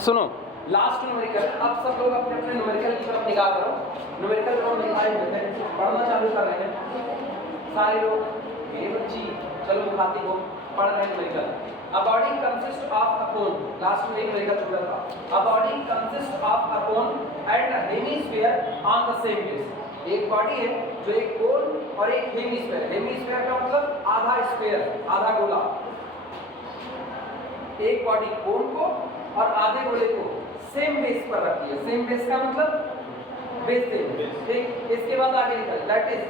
सुनो last numerical, अब सब लोग अपने अपने न्यूमेरिकल की तरफ निगाह करो। न्यूमेरिकल को हम दिखाए हुए थे, पढ़ना चालू कर रहे हैं सारे लोग, ये बच्ची चलो मुखातिब हो, पढ़ रहे हैं numerical. A body consists of a cone, last में एक न्यूमेरिकल छूटा था। A body consists of a cone and a hemisphere on the same base। एक बॉडी है जो एक कोन और एक हेमिस्फीयर, हेमिस्फीयर का मतलब आधा स्फीयर, आधा गोला। एक बॉडी कोन को और आधे गोले को सेम बेस पर रखती है। सेम बेस का मतलब बेस सेम, ठीक। इसके बाद आगे निकल, that is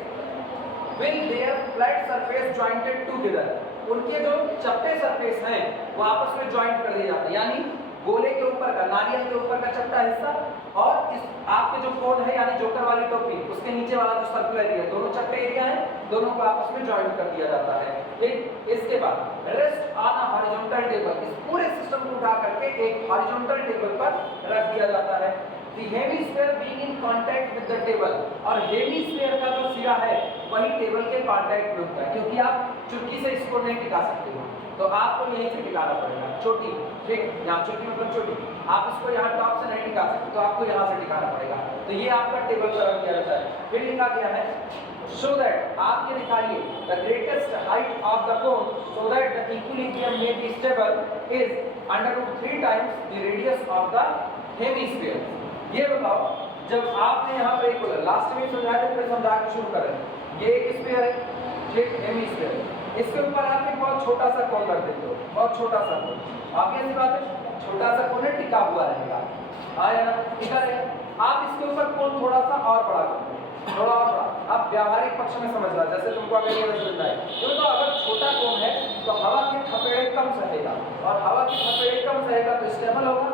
will their flat surface jointed together. उनके जो चपटे सरफेस हैं वो आपस में जॉइंट कर दिए जाते हैं, यानी गोले के ऊपर का, नारियल के ऊपर का चपटा हिस्सा और इस आपके जो कोन है यानी जोकर वाली टोपी, उसके नीचे वाला जो सर्कुलर एरिया, दोनों चपटे एरिया हैं, दोनों को आपस में जॉइंट कर दिया जाता है, ठीक। इसके बाद rest on a horizontal table, इस पूरे सिस्टम को उठा करके एक हॉरिजॉन्टल टेबल पर रख दिया जाता है। The hemisphere being in contact with the table, और हेमिस्फीयर का जो सिरा है वही टेबल के कांटेक्ट में होता है, क्योंकि आप चुटकी से इसको नहीं टिका सकते हो, तो आपको यहीं से टिकाना पड़ेगा, छोटी, ठीक। यहाँ छोटी मतलब छोटी, आप इसको यहाँ टॉप से नहीं टिका सकते, तो आपको यहाँ से टिकाना पड़ेगा। तो ये आपका टेबल पर रख दिया जाता है। फिर लिखा गया है so that, आप ये दिखाइए the greatest height of the cone so that the equilibrium may be stable is √3 times the radius of the hemisphere। ये बताओ, जब आपने यहाँ पर एक बोला, लास्ट में समझाया था, फिर समझा के शुरू करें। ये एक स्फीयर है, ठीक, हेमिस्फीयर, इसके ऊपर आप एक बहुत छोटा सा कोन रख देते हो, बहुत छोटा सा कोन, ऑब्वियस बात है, छोटा सा कोन है, टिका हुआ रहेगा, आया ना, टिका रहेगा। आप इसके ऊपर कोन थोड़ा सा और बड़ा कर दो, थोड़ा और बड़ा, आप व्यावहारिक पक्ष में समझ रहा, जैसे तुमको अगर ये समझना है, तो अगर छोटा कोन है तो हवा के थपेड़े कम सहेगा, और हवा के थपेड़े कम सहेगा तो स्टेबल होगा।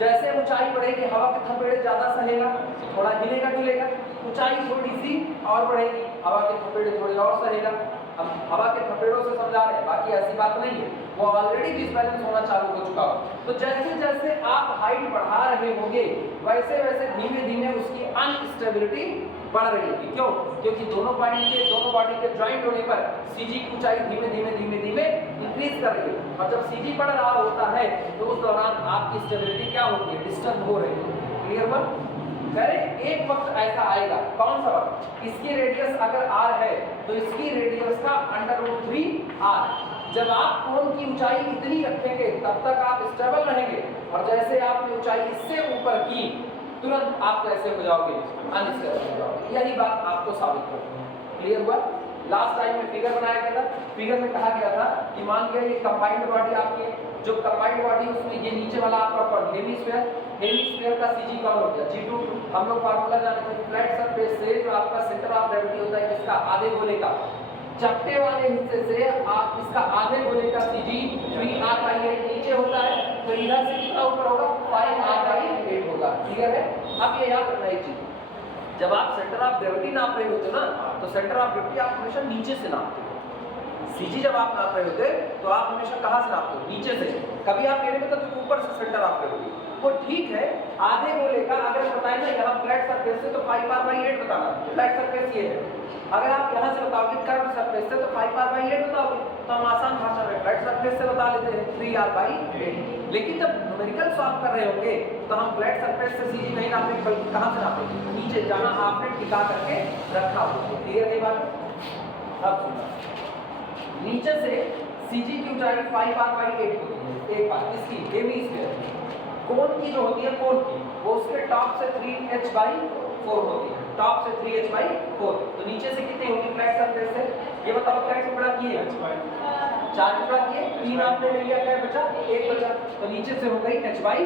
जैसे ऊंचाई बढ़ेगी हवा के थपेड़े ज्यादा सहेगा, थोड़ा हिलेगा डुलेगा, ऊंचाई थोड़ी सी और बढ़ेगी हवा के थपेड़े थोड़े और सहेगा। हम हवा के थपेड़ों से समझा रहे हैं, बाकी ऐसी बात नहीं है, वो ऑलरेडी डिसबैलेंस होना चालू हो चुका हो। तो जैसे जैसे आप हाइट बढ़ा रहे होंगे वैसे वैसे धीमे धीमे उसकी अनस्टेबिलिटी बढ़ रही होगी। क्यों? क्योंकि दोनों बॉडी के ज्वाइंट होने पर सीजी की ऊंचाई धीमे धीमे इंक्रीज कर रही है, और जब सीजी बढ़ रहा होता है तो उस दौरान आपकी स्टेबिलिटी क्या होती है, डिस्टर्ब हो रही है। क्लियर बात? एक वक्त ऐसा आएगा, कौन सा वक्त? इसकी रेडियस अगर r है तो इसकी रेडियस का √3r। जब आप कोन की ऊंचाई इतनी रखेंगे तब तक आप स्टेबल रहेंगे, और जैसे आपने ऊंचाई इससे ऊपर की तुरंत आप कैसे हो जाओगे, अनस्टेबल हो जाओगे। यही बात आपको साबित करते हैं। क्लियर हुआ? लास्ट टाइम में फिगर बनाया गया था, फिगर में कहा गया था कि मान लिया ये कंबाइंड बॉडी आपकी, जो कंबाइंड बॉडी उसमें ये नीचे वाला आपका कौन, हेमिस्फीयर का सीजी कौन हो गया, G2। हम लोग फार्मूला जानते हैं, फ्लैट सरफेस से जो आपका सेंटर ऑफ ग्रेविटी होता है किसका, आधे गोले का, चपटे वाले हिस्से से आप इसका आधे गोले का सीजी 3r/8 नीचे होता है, तो इधर से कितना ऊपर होगा, 5r/8 होगा। क्लियर है? अब ये याद रखना एक चीज, जब आप सेंटर ऑफ ग्रेविटी नाप रहे होते ना, तो सेंटर ऑफ ग्रेविटी आप हमेशा नीचे से नापते हो। सीजी जब आप नाप रहे होते तो आप हमेशा कहां से नापते हो, नीचे से। कभी आप ये नहीं बताते तो ऊपर से सेंटर ऑफ ग्रेविटी, वो ठीक है। आधे गोले का अगर बताए ना यहाँ फ्लैट सरफेस से तो 5r/8 बताना, फ्लैट सरफेस ये है। अगर आप यहाँ से बताओगे कर्व सरफेस से तो 5r/8 बताओगे, तो हम आसान भाषा में फ्लैट सरफेस से बता लेते हैं 3r/8। लेकिन जब न्यूमेरिकल सॉल्व कर रहे होंगे तो हम फ्लैट सरफेस से सीजी नहीं नापेंगे, बल्कि कहां से नापेंगे, नीचे, जहां आपने टिका करके रखा हो। क्लियर है बात? अब सुनो, नीचे से सीजी की ऊंचाई 5r/8 होती है, एक बात इसकी हेमिस्फीयर कोन की जो होती है, कोन की वो उसके टॉप से 3h/4 होती है, टॉप से 3h/4। तो नीचे से कितनी होगी फ्लैट सरफेस से, ये बताओ, क्या टुकड़ा किए, 4 टुकड़ा किए, 3 आपने ले लिया, क्या बचा, 1 बचा, तो नीचे से हो गई h/4।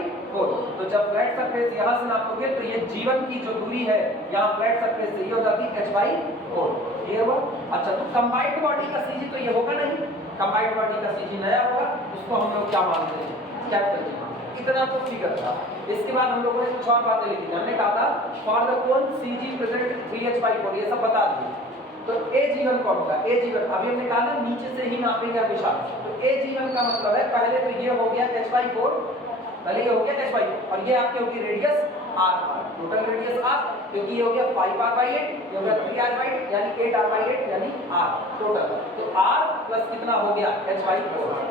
तो जब फ्लैट सरफेस यहाँ से नापोगे तो ये जीवन की जो दूरी है यहाँ फ्लैट सरफेस से ये हो जाती है h/4। ये हुआ। अच्छा, तो कंबाइंड बॉडी का सीजी तो ये होगा नहीं, कंबाइंड बॉडी का सीजी नया होगा, उसको हम लोग क्या मानते हैं, कैपिटल जी। इतना तो फिगर था। इसके बाद हम लोगों ने कुछ और बातें लिखी थी। हमने कहा था for the cone CG present 3h/4, ये सब बता दिए। तो ए जीवन कौन होगा, ए जीवन अभी हमने कहा ना नीचे से ही नापेंगे हमेशा। तो ए जीवन का मतलब है पहले तो ये हो गया h/4, पहले ये हो गया h/4, और ये आपकी होगी radius r, total radius r, क्योंकि ये हो गया 5r/8, ये हो गया 3r/8 यानी 8r/8 यानी r टोटल। तो r प्लस कितना हो गया h/4,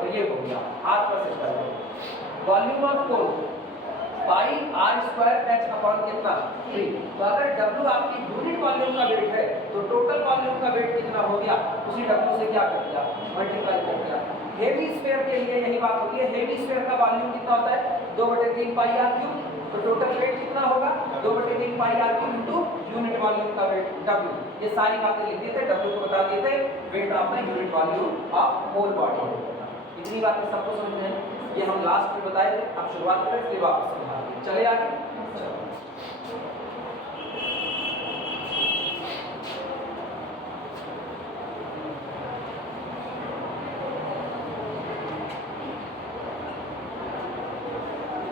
तो ये हो गया r प्लस h/4। Volume of cone pi r square h upon कितना 3। तो अगर W आपकी यूनिट वॉल्यूम का वेट है तो टोटल वॉल्यूम का वेट कितना हो गया, उसी W से क्या कर दिया, मल्टीप्लाई कर दिया। हेवी स्फीयर के लिए यही बात होती है, हेवी स्फीयर का वॉल्यूम कितना होता है 2/3 पाई आर क्यूब, तो टोटल वेट कितना होगा 2/3 pi r cube into unit volume का वेट W। ये सारी बातें लिख दिए थे, W को बता दिए थे, weight of the unit volume of whole body. इतनी बातें सबको समझ में है, ये हम लास्ट में बताए थे। अब शुरुआत करें फिर वापस समझा, चले आगे।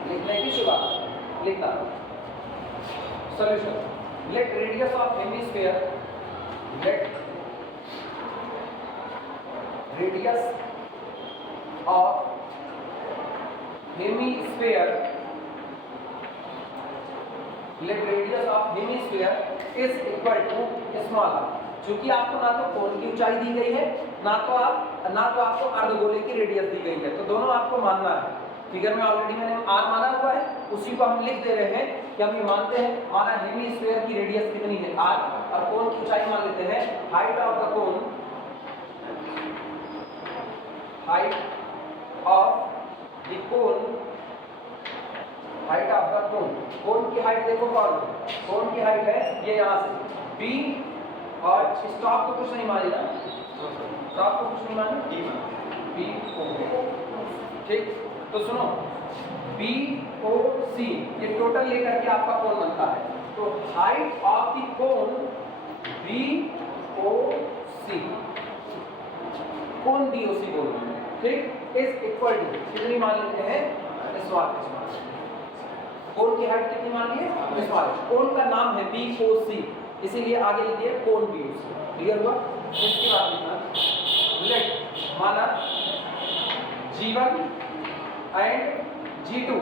लिखने की शुरुआत, लिखना solution. Let radius of hemisphere, let radius of hemisphere, let radius of hemisphere is equal to small r। चूंकि आपको ना तो कोण की ऊंचाई दी गई है, ना तो आपको अर्धगोले की रेडियस दी गई है, तो दोनों आपको मानना है। फिगर में ऑलरेडी मैंने r माना हुआ है, उसी को हम लिख दे रहे हैं कि हम ये मानते हैं, माना हेमिस्फीयर की रेडियस कितनी है r, और कोण की ऊंचाई मान लेते हैं height of the cone, height of the cone, height of the cone. Cone की हाइट देखो कौन, कोन की हाइट है ये यहाँ से b, और स्टॉप को कुछ नहीं मानेगा, स्टॉप को कुछ नहीं माने b o, ठीक। तो सुनो बी ओ सी ये टोटल लेकर के आपका कोण बनता है, तो height of the cone B O C, कोण बी ओ सी बोल रहे हैं, ठीक, इज इक्वल टू कितनी मान लेते हैं इस वाले, कोण की हाइट कितनी मान लिए इस वाले, कोण का नाम है बी ओ सी, इसीलिए आगे लिखिए कोण बी ओ सी। क्लियर हुआ? इसके बाद लिखना लेट माना G1 and G2,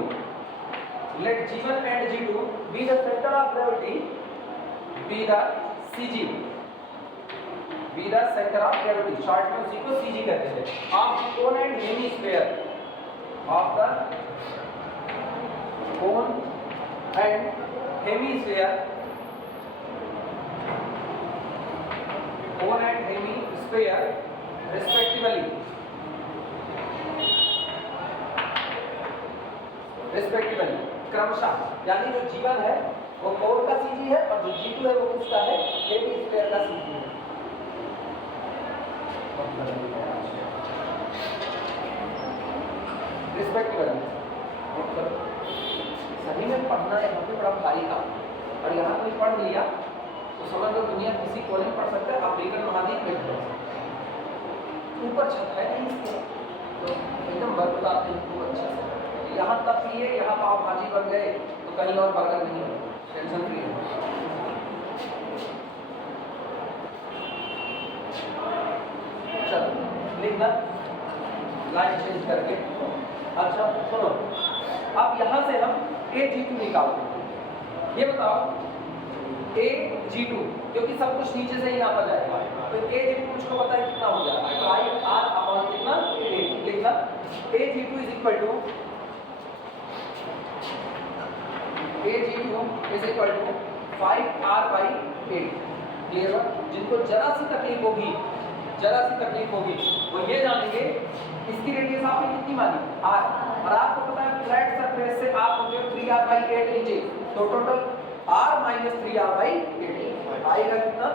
let G1 and G2 be the center of gravity, be the CG, be the center of gravity, short में उसी को CG कहते हैं, of the cone and hemisphere, of the cone and hemisphere, cone and hemisphere respectively, respectively क्रमशः, यानी जो G1 है वो कोण का CG है और जो G2 है वो किसका है, हेमिस्फीयर का CG है। रेस्पेक्टिवली सही में पढ़ना है, हमको बड़ा भारी था, और यहाँ कोई पढ़ लिया तो समझ लो दुनिया किसी कोने में पढ़ सकता है, अफ्रीकन महाद्वीप में पढ़ सकता है। ऊपर छत है नहीं इसके, तो एकदम बरकरार है अच्छा से, यहाँ तक पिए, यहाँ पाव भाजी बन गए तो कहीं और बर्गर नहीं हो, टेंशन फ्री है। चलो लिखना लाइन चेंज करके। अच्छा सुनो, अब यहाँ से हम AG2 निकालते हैं। ये बताओ AG2, क्योंकि सब कुछ नीचे से ही नापा जाएगा, तो AG2 मुझको पता है कितना हो जाएगा, पाई आर अपॉन कितना 8। लिखना AG2 is equal to AG2 is equal to 5R by 8। Clear है? जिनको जरा सी तकलीफ होगी, जरा सी तकलीफ होगी वो ये जानेंगे इसकी रेडियस आपने कितनी मानी R, और आपको पता है फ्लैट सरफेस से आप होते हो 3R by 8 लीजिए, तो total R minus 3R by 8 आएगा कितना,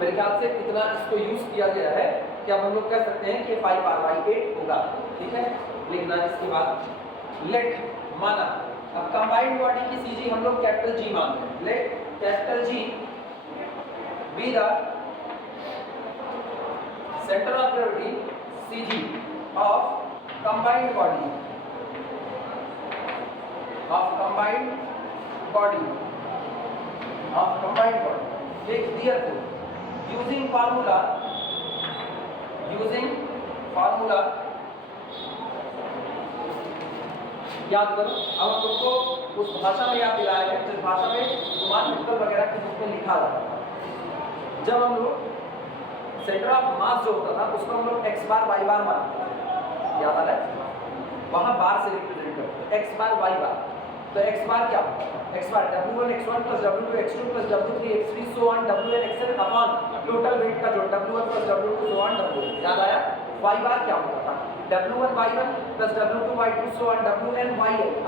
मेरे ख्याल से इतना इसको यूज किया गया है कि अब हम लोग कह सकते हैं कि 5R by 8 होगा। ठीक है, लिखना इसके बाद लेट माना, अब कंबाइंड बॉडी की CG हम लोग कैपिटल G मानते हैं, let capital G be the centre of gravity CG of combined body, of combined body, of combined body. एक therefore using formula, using formula याद करो। अब हम लोग को उस भाषा में याद दिलाया है जिस भाषा में मान निकल वगैरह के बुक में लिखा था, जब हम लोग सेंटर ऑफ मास जो होता था उसको हम लोग x बार y बार मानते थे, याद आ रहा है, वहां बार से रिप्रेजेंट करते हैं, x बार y बार। तो x बार क्या होगा, x bar w1 x1 plus w2 x2 plus w3 x3 so on wn xn upon total weight का जोड़ w1 plus w2 so on wn। याद आया? y बार क्या होता था, w1 y1 plus w2 y2 so on wn yn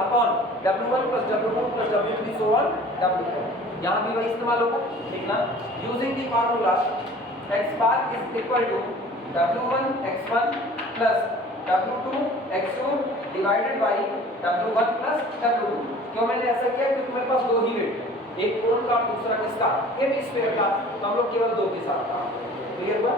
upon w1 plus w2 plus w3 so on wn। यहाँ भी वही इस्तेमाल होगा, ठीक ना। Using the formula x bar is equal to w1 x1 plus w2 x2 divided by w1 plus w2। क्यों मैंने ऐसा किया, क्योंकि मेरे पास दो ही वेट है, एक कोण का दूसरा किसका, हेमिस्फीयर का, तो हम लोग केवल दो के साथ काम करेंगे। क्लियर हुआ?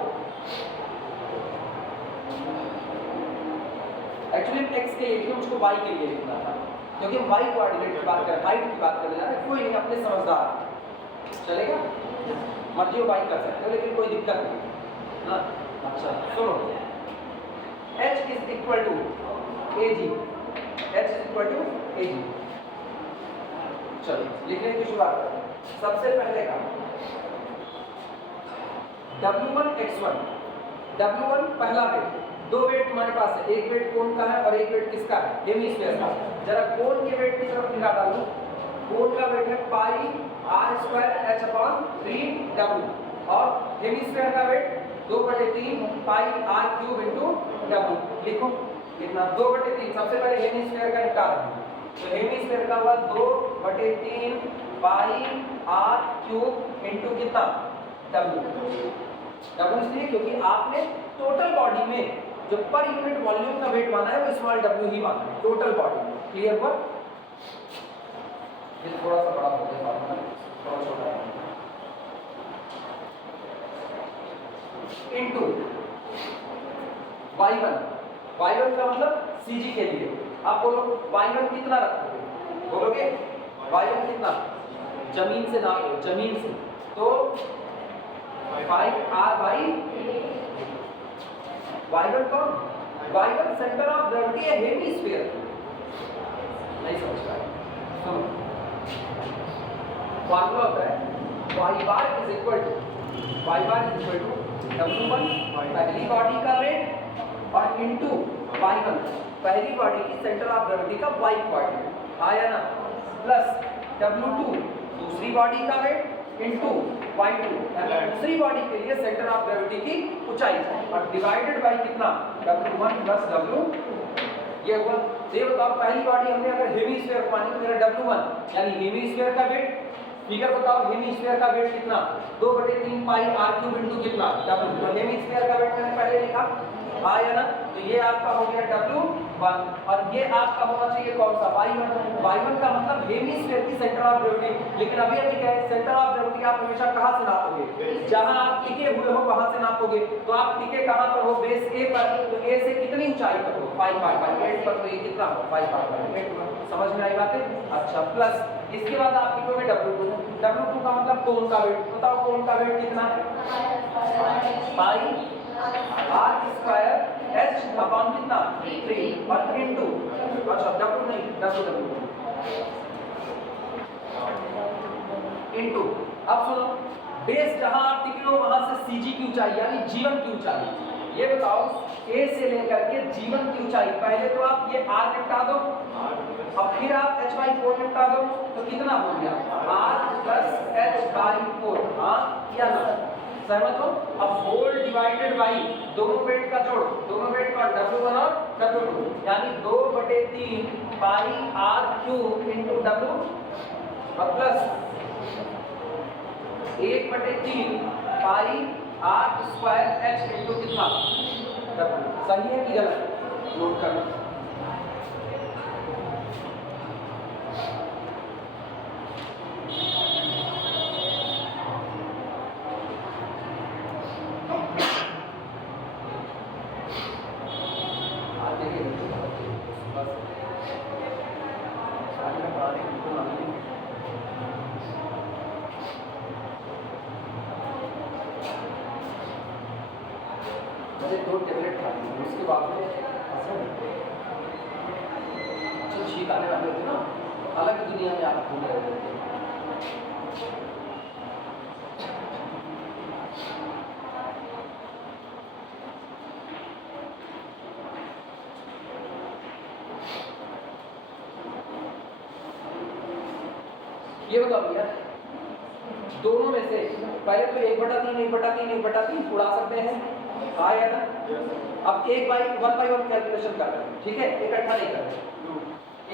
एक्चुअली x के लिए मुझको y के लिए लिखना था, क्योंकि हम y कोऑर्डिनेट की बात कर रहे हैं, हाइट की बात करने जा रहे हैं। कोई नहीं, अपने समझदार चलेगा, मर्जी हो y कर सकते हो, लेकिन कोई दिक्कत नहीं ना। अच्छा सुनो, h is equal to ag, h is equal to ag। चलो लिखने की शुरुआत करें। सबसे पहले का w1 x1, w1 पहला वेट, दो वेट हमारे पास है, एक वेट कोण का है और एक वेट किसका है, हेमिस्फीयर का। जरा कोण के वेट की तरफ निगाह डालो, कोण का वेट है पाई r square h upon 3w और हेमिस्फीयर का वेट 2/3 पाई r क्यूब इनटू w। लिखो कितना, 2/3। सबसे पहले हेमिस्फीयर का निकाल दो, तो हेमिस्फीयर का हुआ 2/3 पाई r क्यूब इनटू कितना, w। w इसलिए क्योंकि आपने टोटल बॉडी में जो पर यूनिट वॉल्यूम का वेट माना है वो स्मॉल w ही माना है टोटल बॉडी में। क्लियर हुआ? ये थोड़ा सा बड़ा हो गया फॉर्मूला, थोड़ा छोटा है। इनटू y1 का मतलब cg के लिए आप बोलो y1 कितना रखोगे, बोलोगे y1 कितना, जमीन से नापो, जमीन से, तो 5r बाई y1 कौन, y1 सेंटर ऑफ ग्रेविटी है हेमिस्फीयर। नहीं समझ पाए? सुनो, फार्मूला होता है y bar is equal to w1 पहली बॉडी का वेट और इनटू y1 पहली बॉडी की सेंटर ऑफ ग्रेविटी का y कोऑर्डिनेट, आया ना, प्लस w2 दूसरी बॉडी का वेट इनटू y2 दूसरी बॉडी के लिए सेंटर ऑफ ग्रेविटी की ऊंचाई और डिवाइडेड बाय कितना, w1 प्लस w। ये हुआ। ये बताओ पहली बॉडी हमने अगर हेमिस्फीयर मानी तो मेरा w1 यानी हेमिस्फीयर का वेट, फिगर बताओ हेमिस्फीयर का वेट कितना, 2/3 पाई r क्यूब इनटू कितना w। तो हेमिस्फीयर का वेट मैंने पहले लिखा, आया ना, तो ये आपका हो गया w1 और ये आपका होना चाहिए कौन सा, y1 का मतलब हेमिस्फीयर की सेंटर ऑफ ग्रेविटी। लेकिन अभी क्या है, सेंटर ऑफ ग्रेविटी आप हमेशा कहां से नापोगे, जहां आप टिके हुए हो वहां से नापोगे। तो आप टिके कहां पर हो, बेस a पर, तो a से कितनी ऊंचाई पर हो, 5/8 पर, तो ये कितना हो 5/8। समझ में आई बातें? अच्छा, प्लस इसके बाद आप लिखोगे w2 का मतलब कोण का वेट। बताओ कोण का वेट कितना है, पाई r स्क्वायर h अपॉन कितना 3 और इनटू, अच्छा w नहीं, w इनटू। अब सुनो, बेस जहां आप टिके हो वहां से cg की ऊंचाई यानी जीवन की ऊंचाई, ये बताओ a से लेकर के जीवन की ऊंचाई, पहले तो आप ये r निपटा दो, अब फिर आप h/4 निपटा दो, तो कितना हो गया r प्लस h/4। हाँ या ना, सहमत हो? अब होल डिवाइडेड बाई दोनों वेट का जोड़, दोनों वेट का w1 और w2 यानी 2/3 पाई r क्यूब इनटू w और प्लस 1/3 पाई r स्क्वायर h इनटू कितना w। सही है कि गलत? नोट करना। दो टेबलेट खा ली, उसके बाद में छींक आने वाले थे ना, अलग दुनिया में आप घूम रहे थे। ये बताओ भैया, दोनों में से पहले तो 1/3 1/3 1/3 उड़ा सकते हैं, हाँ या ना? अब 1/1 कैलकुलेशन कर रहे हैं, ठीक है, इकट्ठा नहीं कर रहे।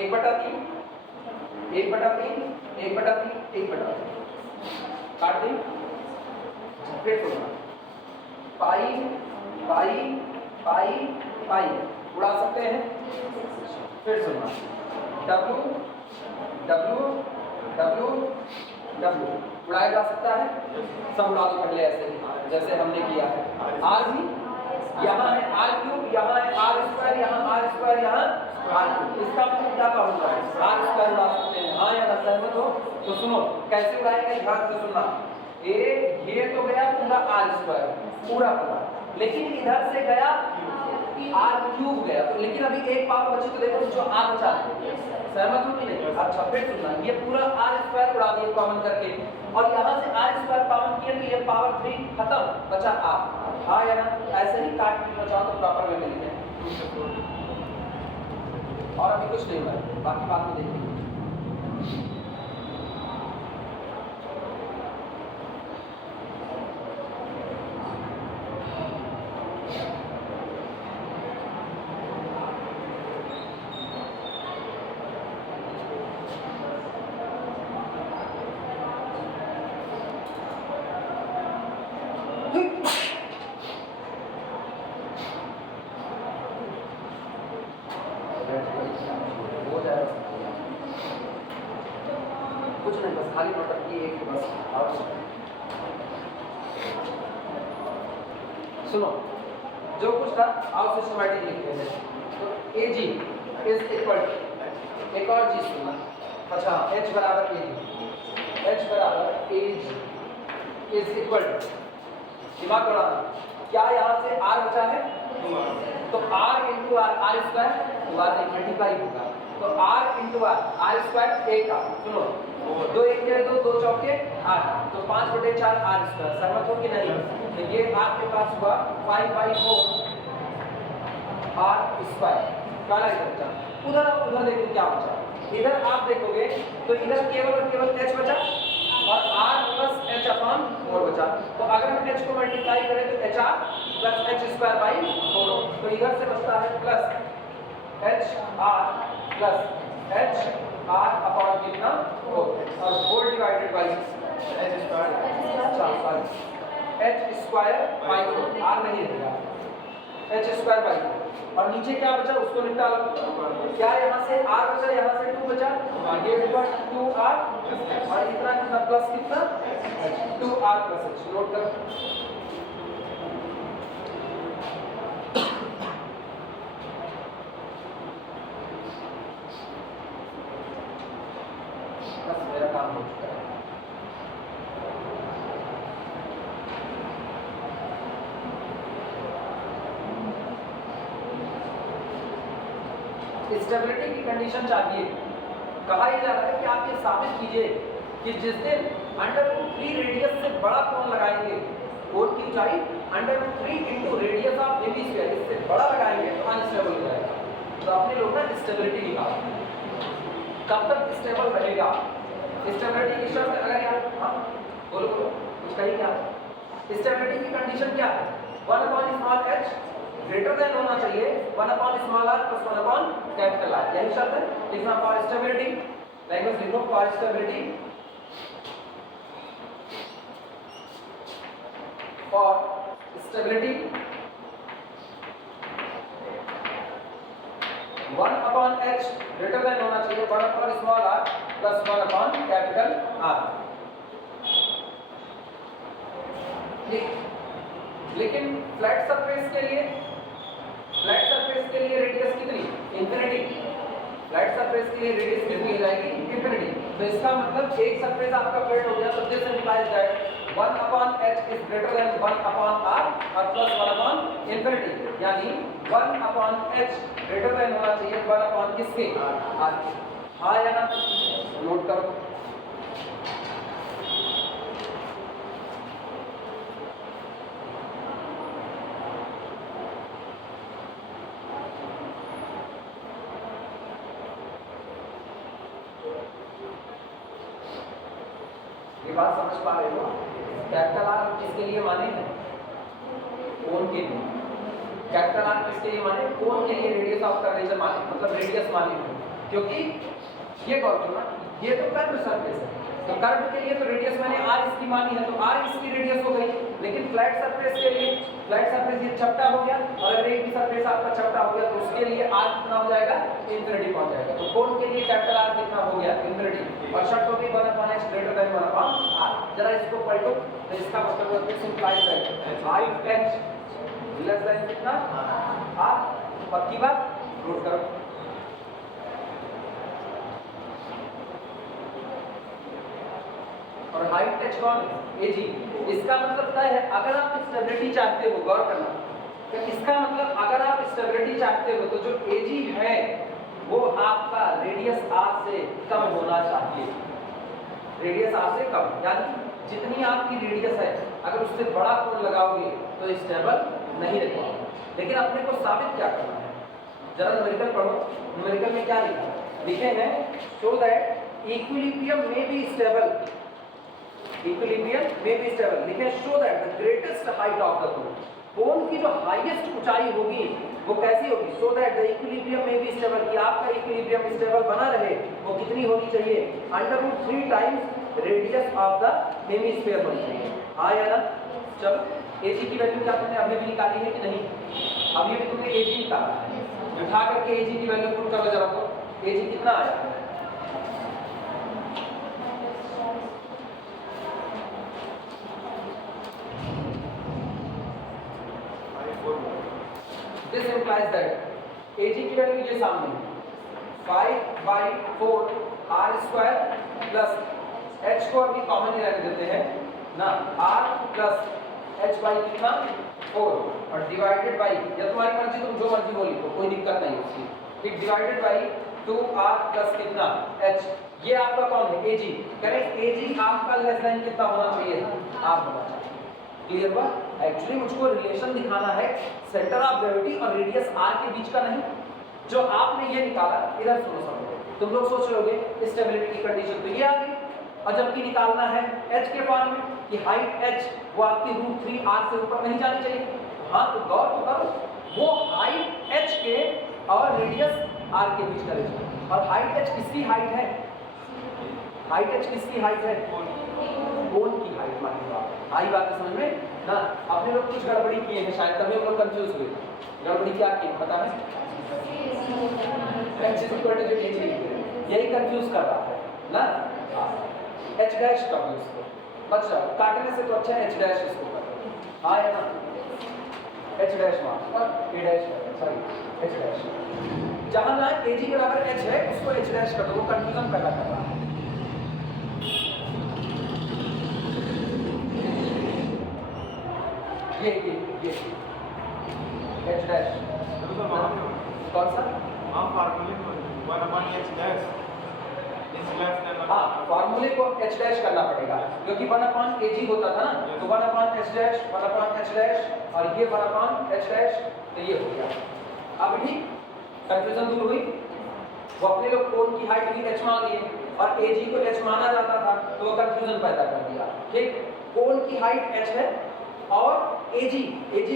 1/3 1/3 1/3 1/3 काट दी। फिर सुनना, पाई पाई पाई पाई उड़ा सकते हैं। फिर सुनना, डब्लू डब्लू डब्लू डब्लू उड़ाया जा सकता है, सब उड़ा दो पहले ऐसे ही जैसे हमने किया है। आर भी यहाँ है, आर क्यूब यहाँ है, आर स्क्वायर यहाँ, आर स्क्वायर यहाँ, आर क्यूब, इसका मतलब क्या कहूँगा, आर स्क्वायर उड़ा सकते हैं, हाँ या ना? सहमत हो? तो सुनो कैसे उड़ाएंगे, ध्यान से सुनना। ये तो गया पूरा आर स्क्वायर पूरा पूरा, लेकिन इधर से गया आर क्यूब गया, तो लेकिन अभी एक पावर बची, तो देखो जो आर बचा, सहमत हो कि नहीं? अच्छा फिर सुनना, ये पूरा आर स्क्वायर उड़ा दिए कॉमन करके, और यहाँ से आर स्क्वायर कॉमन किया तो ये पावर 3 खत्म, बचा आर, हाँ या ना? ऐसे ही काट के बचाओ तो प्रॉपर वे में लिखें। और अभी कुछ नहीं हुआ, बाकी बात में देखेंगे। कुछ नहीं, बस खाली नोट रखिए एक बस। और सुनो जो कुछ था आओ सिस्टमैटिक लिखते हैं। तो ए जी इज इक्वल टू, एक और चीज सुनना, अच्छा एच बराबर ए जी, एच बराबर A G is equal to, दिमाग लगाना, क्या यहाँ से आर बचा है, तो r into r, r square r multiply होगा, तो r into r square A का, सुनो 2 1 के 2 2 चौके 8, तो 5/4 आर स्क्वायर, सहमत हो कि नहीं? तो ये आपके पास हुआ 5/4 आर स्क्वायर, क्या लगेगा? उधर देखो क्या बचा, इधर आप देखोगे तो इधर केवल और केवल h बचा और r प्लस h/4 बचा, तो अगर हम h को मल्टीप्लाई करें तो hr प्लस h²/4, तो इधर से बचता है plus hr plus hr upon कितना 4, और 4 डिवाइडेड बाई h²/4, r नहीं रहेगा, h²/4, और नीचे क्या बचा उसको निकालो, क्या यहाँ से r बचा, यहाँ से 2 बचा, ये होगा 2r, और इतना कितना प्लस कितना 2r प्लस h, नोट करो। बस मेरा काम हो चुका है। स्टेबिलिटी की कंडीशन चाहिए, कहा यह जा रहा है कि आप ये साबित कीजिए कि जिस दिन √3 रेडियस से बड़ा कोण लगाएंगे, कोण की ऊंचाई √3 into radius of AB square, इससे बड़ा लगाएंगे तो अनस्टेबल हो जाएगा। तो आपने लोग ना स्टेबिलिटी निकाला, कब तक स्टेबल रहेगा, स्टेबिलिटी की शर्त अगर यार, हाँ बोलो कुछ कही क्या, स्टेबिलिटी की कंडीशन क्या है, 1/h ग्रेटर देन होना चाहिए 1/r प्लस 1/R, यही शर्त है। लिखना फॉर स्टेबिलिटी, लैंग्वेज लिखो for stability, for stability 1/h greater than होना चाहिए 1/r प्लस 1/R। लेकिन फ्लैट सरफेस के लिए रेडियस कितनी, इन्फिनिटी, फ्लैट सरफेस के लिए रेडियस कितनी हो जाएगी, इन्फिनिटी। तो इसका मतलब एक सरफेस आपका फ्लैट हो गया, तो this implies that 1/h is greater than 1/r और प्लस 1/, यानी 1/h ग्रेटर देन होना चाहिए 1/ किसके, r। हाँ या ना? नोट करो। ये बात समझ पा रहे हो? कैपिटल आर किसके लिए माने हैं? कोण के लिए। कैपिटल आर किसके लिए माने? कोण के लिए रेडियस ऑफ कर्वेचर माने, मतलब रेडियस माने हैं। क्योंकि ये गौर करना, ये तो कर्व सरफेस है, तो कर्व के लिए तो रेडियस मैंने आर इसकी मानी है, तो आर इसकी रेडियस हो गई। लेकिन फ्लैट सरफेस के लिए, फ्लैट सरफेस ये चपटा हो गया, और अगर एक भी सरफेस आपका चपटा हो गया तो उसके लिए आर कितना हो जाएगा? इंफिनिटी पहुंच जाएगा। तो कोण के लिए कैपिटल आर कितना हो गया? इंफिनिटी। और शर्त हो गई 1/h ग्रेटर देन 1/r। जरा इसको पलटो, तो इसका मतलब है this implies that height h less than कितना? r। पक्की बात? नोट करो। और हाइट h कौन है? AG। इसका मतलब क्या है? अगर आप स्टेबिलिटी चाहते हो, गौर करना, तो इसका मतलब अगर आप स्टेबिलिटी चाहते हो तो जो AG है वो आपका रेडियस r से कम होना चाहिए। रेडियस r से कम, यानी जितनी आपकी रेडियस है अगर उससे बड़ा कोण लगाओगे तो स्टेबल नहीं रह पाओगे। लेकिन अपने को साबित क्या करना है? जरा न्यूमेरिकल पढ़ो। न्यूमेरिकल में क्या लिखा है? लिखे हैं सो दैट इक्विलिब्रियम में बी स्टेबल, इक्विलिब्रियम में बी स्टेबल। लिखे show that the greatest height of the कोण, कोण की जो हाईएस्ट ऊंचाई होगी वो कैसी होगी? सो दैट द इक्विलिब्रियम में बी स्टेबल, कि आपका इक्विलिब्रियम स्टेबल बना रहे, वो कितनी होनी चाहिए? √3 times radius of the hemisphere होनी चाहिए। हाँ या ना? चलो, एजी की वैल्यू क्या तुमने अभी भी निकाली है कि नहीं? अभी भी तुमने एजी निकाला है, उठा करके एजी की वैल्यू पुट करो जरा। तो एजी कितना आया? This implies that AG की वैल्यू ये सामने 5/4 r² प्लस h को अभी कॉमन ही रहने देते हैं ना, r प्लस h बाई कितना? 4, और डिवाइडेड बाई, या तुम्हारी मर्जी, तुम जो मर्जी बोली तो कोई दिक्कत नहीं उसकी, ठीक, डिवाइडेड बाई 2r प्लस कितना? h। ये आपका कौन है? AG। करेक्ट, AG आपका लेस देन कितना होना चाहिए? r होना चाहिए। क्लियर हुआ? एक्चुअली मुझको रिलेशन दिखाना है सेंटर ऑफ ग्रेविटी और रेडियस r के बीच का नहीं। जो आपने ये निकाला, इधर सुनो समझो, तुम लोग सोच रहे होगे स्टेबिलिटी की कंडीशन तो ये आ गई, और जबकि निकालना है h के फॉर्म में कि हाइट h वो आपकी √3r से ऊपर नहीं जानी चाहिए। हाँ, तो गौर तो करो, वो हाइट h के और रेडियस r के बीच का रिलेशन। और हाइट h किसकी हाइट है? हाइट h किसकी हाइट है? कोण की हाइट मानी बात। आई बात है समझ में ना? आपने लोग कुछ गड़बड़ी किए हैं शायद, तभी हम लोग कंफ्यूज हुए। गड़बड़ी क्या की पता है? यही कंफ्यूज कर रहा है ना? h डैश का भी उसको अच्छा काटने से तो अच्छा h डैश इसको कर। हाँ या ना? h डैश मान और a dash, sorry h dash, जहां ना AG बराबर h है उसको h डैश कर दो, वो कंफ्यूजन पैदा कर रहा है। ये h डैश कौन सा? हाँ, फार्मूले को h डैश करना पड़ेगा क्योंकि 1/AG होता था ना, तो 1/h डैश 1/h डैश और ये 1/h डैश, तो ये हो गया। अब ठीक, कंफ्यूजन दूर हुई। वो अपने लोग कोण की हाइट भी h मान लिए और AG को h माना जाता था, तो वो कंफ्यूजन पैदा कर दिया। ठीक, कोण की हाइट h है और AG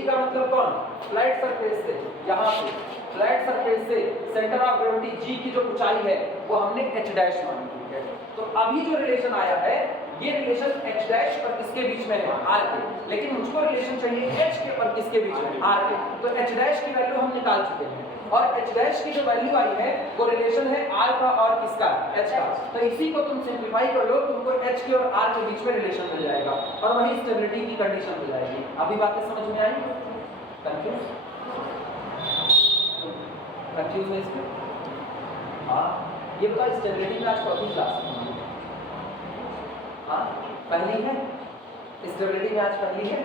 का मतलब कौन? फ्लैट सरफेस से, यहाँ से फ्लैट सरफेस से सेंटर ऑफ ग्रेविटी G की जो ऊंचाई है वो हमने h डैश मानी है। तो अभी जो रिलेशन आया है ये रिलेशन h डैश और किसके बीच में है? r के। लेकिन मुझको रिलेशन चाहिए h के और किसके बीच में? r के। तो h डैश की वैल्यू हम निकाल चुके हैं और h डैश की जो वैल्यू आई है वो रिलेशन है r का और किसका? h का। तो इसी को तुम सिंप्लीफाई कर लो, तुमको h के और r के बीच में रिलेशन मिल जाएगा और वही स्टेबिलिटी की कंडीशन मिल जाएगी। अभी बातें समझ में आई? कंफ्यूज है इसमें? हाँ, ये बताओ स्टेबिलिटी में आज कौन सी क्लास है? हाँ, पहली है स्टेबिलिटी में, आज पहली है।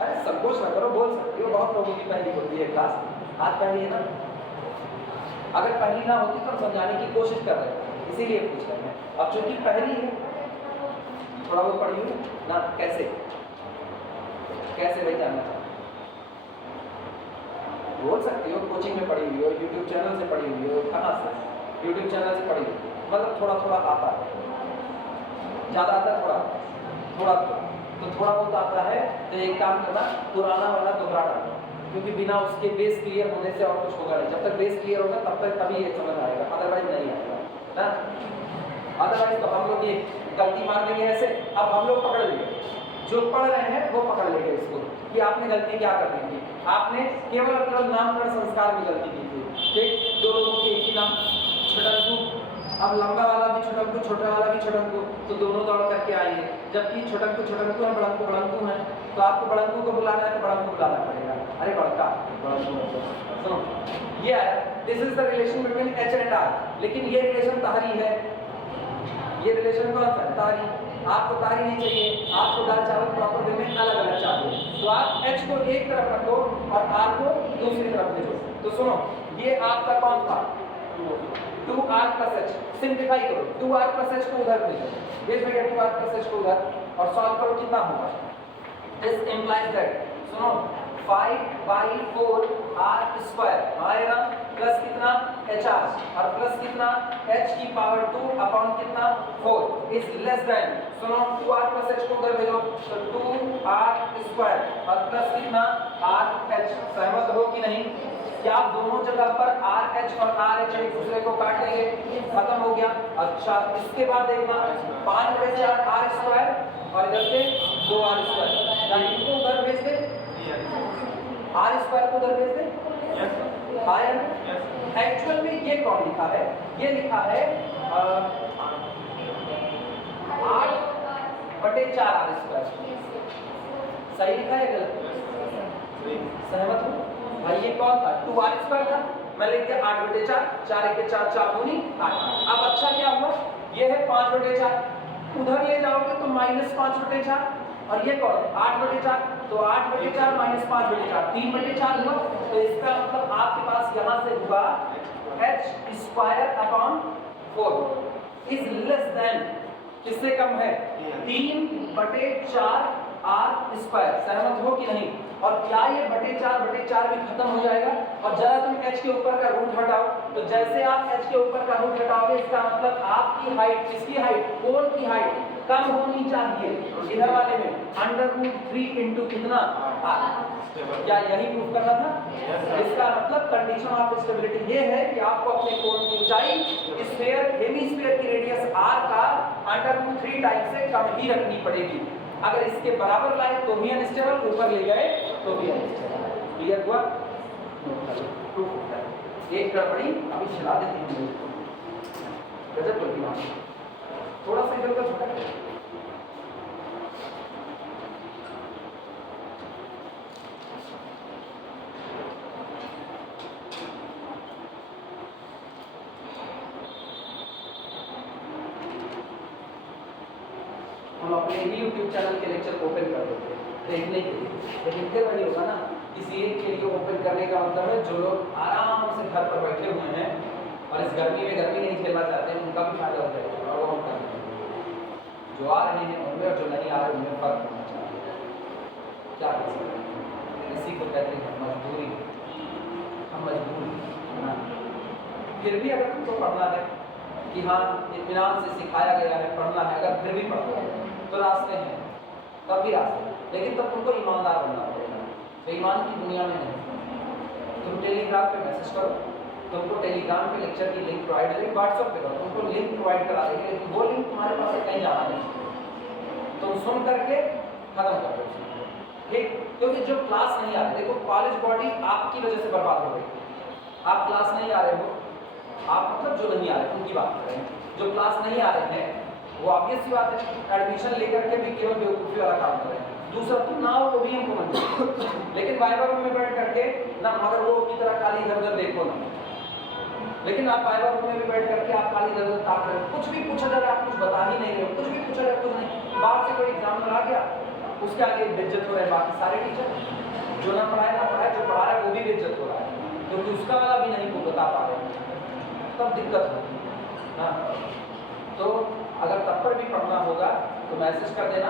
अरे संकोच ना करो, बोल सकते हो, बहुत लोगों की पहली होती है क्लास, आज पहली है ना? अगर पहली ना होती तो हम समझाने की कोशिश कर रहे हैं, इसीलिए पूछ रहे हैं। अब चूंकि पहली है, थोड़ा बहुत पढ़ी हुई ना, कैसे भाई जानना चाहते बोल सकते हो, कोचिंग में पढ़ी हुई हो, यूट्यूब चैनल से पढ़ी हुई हो, कहाँ से? यूट्यूब चैनल से पढ़ी हुई, मतलब थोड़ा थोड़ा आता है। ज़्यादा आता है थोड़ा तो थोड़ा बहुत आता है तो एक काम करना, पुराना वाला दोहरा डालना, क्योंकि बिना उसके बेस क्लियर होने से और कुछ होगा नहीं। जब तक बेस क्लियर होगा तब तक तभी ये समझ आएगा, अदरवाइज नहीं आएगा ना। अदरवाइज तो हम लोग ये गलती मार देंगे ऐसे। अब हम लोग पकड़ लेंगे, जो पढ़ रहे हैं वो पकड़ लेंगे इसको कि आपने गलती क्या कर दी थी। आपने केवल और केवल नामकरण संस्कार में गलती की थी। ठीक, दो लोगों के एक ही नाम छुटंकु, अब लंबा वाला भी छुटंकु, छोटा वाला भी छुटंकु, तो दोनों दौड़ करके आएंगे। जबकि छुटंकु छुटंकु है, बड़ंकु बड़ंकु है, तो आपको बड़ंकु को बुलाना है तो बड़ंकु बुलाना पड़ेगा। अरे बड़का बड़ंकु, सुनो ये है, this is the relation between h and r. लेकिन ये रिलेशन तारी है, ये रिलेशन कौन सा तारी। आपको तारी नहीं चाहिए, आपको दाल चावल प्रॉपर वे में अलग अलग चाहिए, तो आप एच को एक तरफ रखो और आर को दूसरी तरफ भेजो। तो सुनो, ये आपका कौन था 2r प्लस एच, सिंप्लीफाई करो 2r प्लस एच को उधर भेजो, भेज भैया 2r प्लस एच को उधर और सॉल्व करो, कितना होगा। दिस इंप्लाइज दैट, सुनो 5/4 r स्क्वायर आएगा प्लस कितना hr और प्लस कितना h की पावर 2 अपॉन कितना 4 इज लेस देन, सुनो 2r प्लस h को उधर भेजो तो 2r स्क्वायर और प्लस कितना rh। सहमत हो कि नहीं? क्या आप दोनों जगह पर RH और RH एक दूसरे को काट देंगे, खत्म हो गया। अच्छा, इसके बाद देखना 5/4 r स्क्वायर और इधर से 2r स्क्वायर, यानी इनको उधर भेज दे, r स्क्वायर को उधर भेज दे। आया एक्चुअल में ये कौन लिखा है, ये लिखा है 8/4 r स्क्वायर, सही लिखा है गलत? सहमत हो भाई? ये कौन था 2r स्क्वायर था, मैं लिख दिया 8/4, 4 1 4 4 दूनी 8। अब अच्छा क्या हुआ, ये है 5/4, उधर ले जाओगे तो -5/4 और ये कौन है 8/4, तो 8/4 -5/4 3/4 हुआ। तो इसका मतलब आपके पास यहाँ से हुआ h square upon 4 is less than, किससे कम है 3/4 r स्क्वायर। सहमत हो कि नहीं? और क्या ये बटे 4 भी खत्म हो जाएगा। और जरा तुम h के ऊपर का रूट हटाओ, तो जैसे आप h के ऊपर का रूट हटाओगे इसका मतलब आपकी हाइट, किसकी हाइट, कोण की हाइट कम होनी चाहिए इधर वाले में √3 इंटू कितना r। क्या यही प्रूफ करना था? इसका मतलब कंडीशन ऑफ स्टेबिलिटी ये है कि आपको अपने कोण की ऊंचाई स्फीयर हेमिस्फीयर की रेडियस r का √3 टाइम से कम ही रखनी पड़ेगी। अगर इसके बराबर लाए तो भी अनस्टेबल, ऊपर ले गए तो भी अनस्टेबल। क्लियर हुआ? प्रूफ होता है। एक गड़बड़ी अभी चला देती हूँ, गजब गलती, थोड़ा सा इधर का झुका। हम अपने ही YouTube चैनल के लेक्चर ओपन कर देते हैं देखने के लिए, लेकिन फिर वही होगा ना, किसी एक के लिए ओपन करने का मतलब है जो लोग आराम से घर पर बैठे हुए हैं और इस गर्मी में गर्मी नहीं झेलना चाहते हैं, उनका भी फायदा हो जाएगा और वो हम कर देंगे। जो आ रहे हैं उनमें और जो नहीं आ रहे उनमें फर्क होना चाहिए। क्या कर सकते हैं, इसी को कहते हैं मजबूरी, हम मजबूर हैं। फिर भी अगर तुमको पढ़ना है कि हाँ इत्मीनान से सिखाया गया है, पढ़ना है, अगर फिर भी पढ़ना है तो रास्ते हैं, तब भी रास्ते, लेकिन तब तुमको ईमानदार बनना पड़ेगा। बेईमान की दुनिया में नहीं। तुम टेलीग्राम पे मैसेज करो, तुमको टेलीग्राम पे लेक्चर की लिंक प्रोवाइड करेंगे, व्हाट्सएप पे करो, तुमको लिंक प्रोवाइड करा देंगे, लेकिन वो लिंक तुम्हारे पास से कहीं जाना नहीं, तुम सुन करके खत्म कर दो, ठीक? क्योंकि जो क्लास नहीं आ रहे, देखो कॉलेज बॉडी आपकी वजह से बर्बाद हो गई। आप क्लास नहीं आ रहे हो, आप मतलब जो नहीं आ रहे उनकी बात कर रहे हैं, जो क्लास नहीं आ रहे हैं वो ऑब्वियस सी बात है एडमिशन लेकर के भी केवल बेवकूफ़ी वाला काम कर रहे हैं। दूसरा तुम ना हो वो भी हमको मंजूर, लेकिन वाइवा रूम में बैठ करके ना, मगर वो की तरह खाली इधर उधर देखो ना, लेकिन आप वाइवा रूम में भी बैठ करके आप खाली इधर उधर ताक रहे हो, कुछ भी पूछा जाए आप कुछ बता ही नहीं रहे हो, कुछ भी पूछा जाए कुछ नहीं। बाहर से कोई एग्जाम आ गया उसके आगे बेइज्जत हो रहे हैं बाकी सारे टीचर, जो ना पढ़ाए, जो पढ़ा रहा है वो भी बेइज्जत हो रहा है, क्योंकि उसका वाला भी नहीं को बता पा रहे हैं, तब दिक्कत होगी। हाँ, तो अगर तब पर भी पढ़ना होगा तो मैसेज कर देना,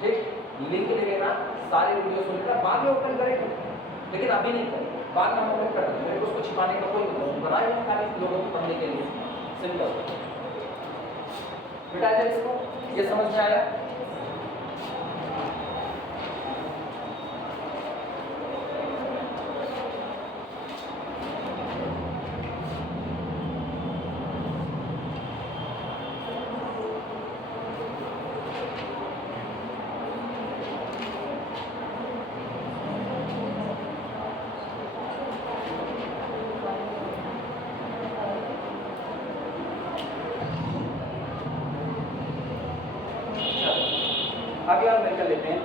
ठीक? लिंक ले लेना, सारे वीडियो सुन लेना, बाद में ओपन करेंगे, लेकिन अभी नहीं करेंगे, बाद में हम ओपन कर देंगे। मेरे को उसको छिपाने का कोई मतलब नहीं, बनाए हुए खाली लोगों को पढ़ने के लिए, सिंपल। मिटा जाए इसको, ये समझ में आया? अगला हम कर लेते हैं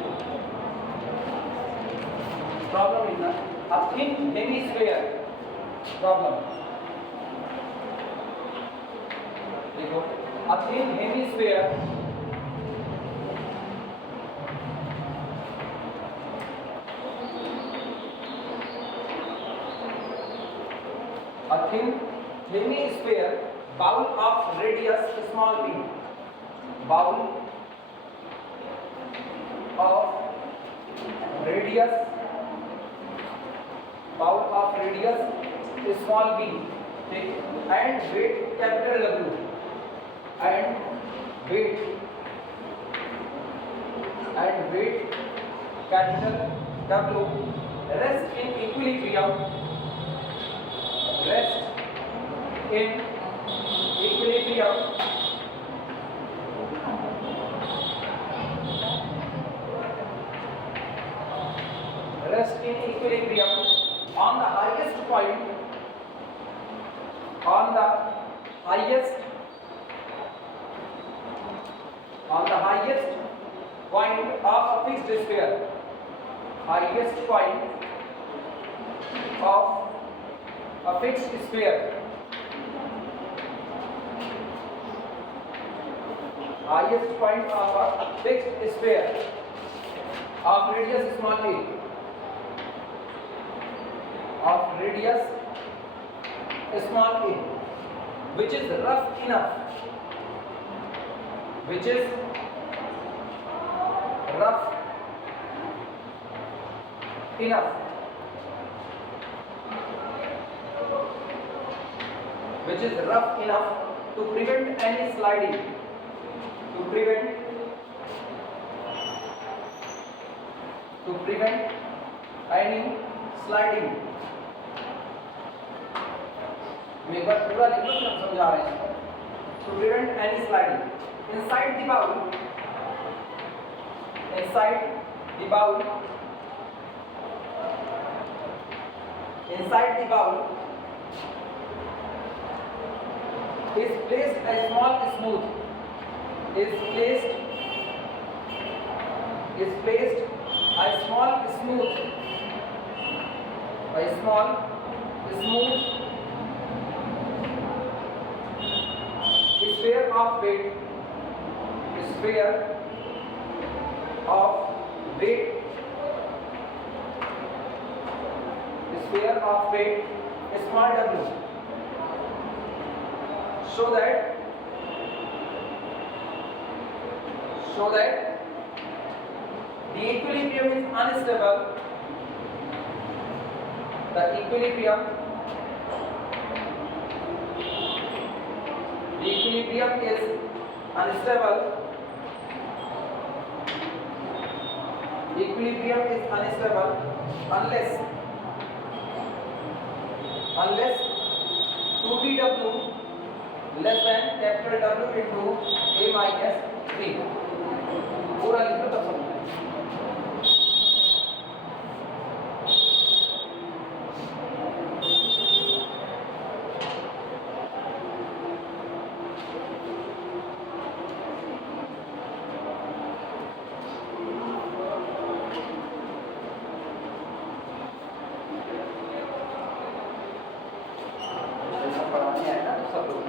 problem in a thin hemisphere problem. देखो a thin hemisphere bowl of radius small b, bowl of radius small b and weight capital W and weight capital W rest in equilibrium on the highest point of a fixed sphere, highest point of a fixed sphere, highest point of a fixed sphere of radius small a, of radius small a, which is rough enough, which is rough enough to prevent any sliding, मैं एक बार पूरा लिख लो तब समझा रहे हैं। To prevent any sliding inside the bowl is placed a small smooth sphere of weight small w, so that the equilibrium is unstable, the equilibrium is unstable, unless 2dW less than capital W into a minus 3, पूरा लिख लो तब समझ में।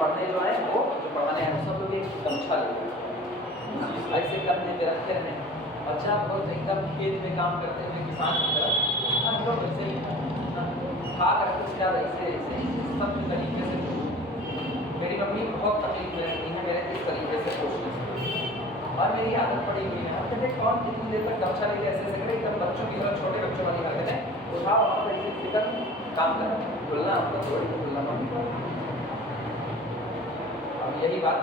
पढ़ने जो है वो जो पढ़ाने हैं सब लोग एक गमछा लेते हैं, ऐसे करने पे रखे हैं। अच्छा बहुत एकदम खेत में काम करते हुए किसान की तरह हम लोग वैसे ही खा करके उसके बाद ऐसे सब तरीके से। मेरी मम्मी बहुत तकलीफ में रहती है मेरे इस तरीके से सोचने से, और मेरी आदत पड़ी हुई है। कहते कौन कितनी देर तक गमछा लेके ऐसे ऐसे करे, एकदम बच्चों की तरह छोटे बच्चों वाली हरकतें उठाओ वहाँ पर ऐसे फिकर काम करना, बोलना हमको थोड़ी बोलना मम्मी को। अब यही बात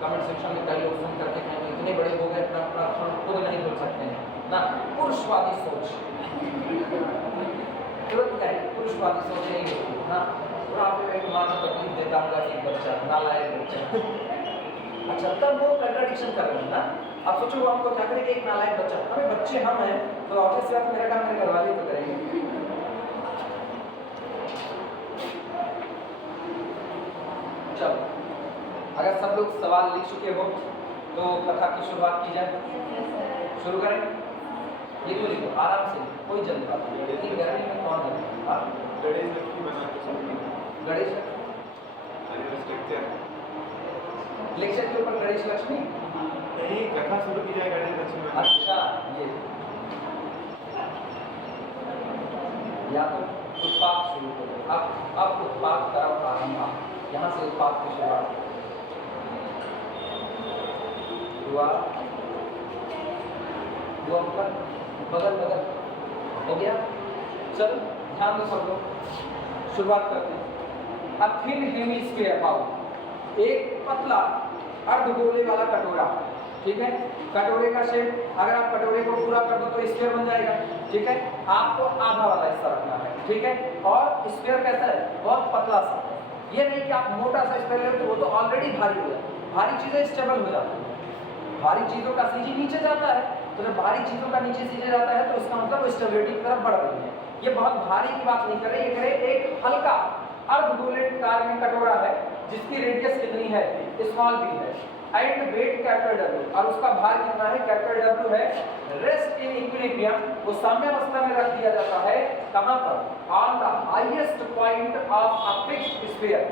कमेंट सेक्शन में कई लोग सुन करके कहेंगे इतने बड़े हो गए अपना अपना खुद नहीं बोल सकते हैं ना, पुरुषवादी सोच तुरंत कहे पुरुषवादी सोच नहीं होती ना। और आपको एक माँ को तकलीफ देता होगा कि बच्चा नालायक बच्चा, अच्छा तब वो कंट्राडिक्शन कर रहे हैं ना। आप सोचो वो आपको क्या करेंगे, एक नालायक बच्चा, हमें बच्चे हम हैं तो ऑफिस से मेरा काम मेरे घर वाले तो करेंगे। चलो अगर सब लोग सवाल लिख चुके हो तो कथा की शुरुआत की जाए, शुरू करें। लिखो लिखो आराम से, कोई जल्दी बात नहीं, इतनी गर्मी में कौन करता है। गणेश लक्ष्मी बना के सब गणेश लेक्चर के ऊपर गणेश लक्ष्मी नहीं, कथा शुरू की जाए गणेश लक्ष्मी। अच्छा ये या तो उत्पाद शुरू करो, अब उत्पाद तरफ आरंभ, यहाँ से उत्पाद की शुरुआत हुआ ऊपर बगल बगल हो गया। चलो ध्यान दो सब लोग, शुरुआत करते हैं। अब थिन हेमिस्फीयर बाउल, एक पतला अर्धगोले वाला कटोरा, ठीक है। कटोरे का शेप, अगर आप कटोरे को पूरा कर दो तो स्फीयर बन जाएगा, ठीक है। आपको आधा वाला हिस्सा रखना है, ठीक है। और स्फीयर कैसा है, बहुत पतला सा, ये नहीं कि आप मोटा सा स्फीयर ले तो वो तो ऑलरेडी भारी हो जाता है, भारी चीजें स्टेबल हो जाती है। भारी चीजों का सीजी नीचे जाता है, तो जब भारी चीजों का नीचे सीजे जाता है तो इसका मतलब स्टेबिलिटी की तरफ बढ़ रही है। ये बहुत भारी की बात नहीं करे, ये करे एक हल्का अर्धगोलाकार में कटोरा है जिसकी रेडियस कितनी है, स्मॉल बी है, एंड वेट कैपिटल डब्ल्यू, और उसका भार कितना है, कैपिटल डब्ल्यू है। रेस्ट इन इक्विलिब्रियम, वो साम्यावस्था में रख दिया जाता है, कहां पर, on the highest point of a fixed sphere.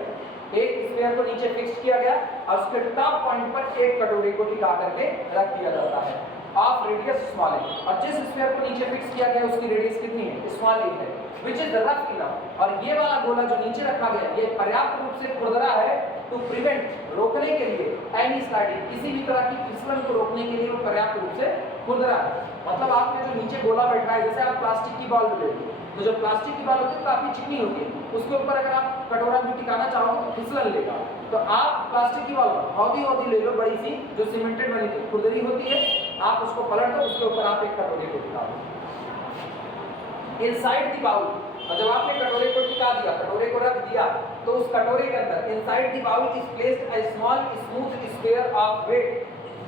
एक स्फीयर को नीचे फिक्स किया गया और उसके टॉप पॉइंट पर एक कटोरे को टिका करके रख दिया जाता है, ऑफ रेडियस स्मॉल ए। और जिस स्फीयर को नीचे फिक्स किया गया उसकी रेडियस कितनी है, स्मॉल ए है, विच इज रफ इनफ। और ये वाला गोला जो नीचे रखा गया ये पर्याप्त रूप से खुरदरा है टू प्रिवेंट, रोकने के लिए, एनी स्लाइडिंग, किसी भी तरह की फिसलन को रोकने के लिए वो पर्याप्त रूप से खुरदरा है। मतलब आपने जो नीचे गोला बैठा है, जैसे आप प्लास्टिक की बॉल ले लो, तो जो प्लास्टिक की बॉल होती है काफी चिकनी होती है, उसके ऊपर अगर आप कटोरा भी टिकाना चाहो तो फिसलन लेगा। तो आप प्लास्टिक की बॉल हौदी ले लो बड़ी सी, जो सीमेंटेड बनी थी, खुरदरी होती है, आप उसको पलट दो, उसके ऊपर आप एक कटोरे को टिका दो इनसाइड द बाउल। और जब आपने कटोरे को टिका दिया, कटोरे को रख दिया, तो उस कटोरे के अंदर inside the bowl is placed a small smooth sphere of weight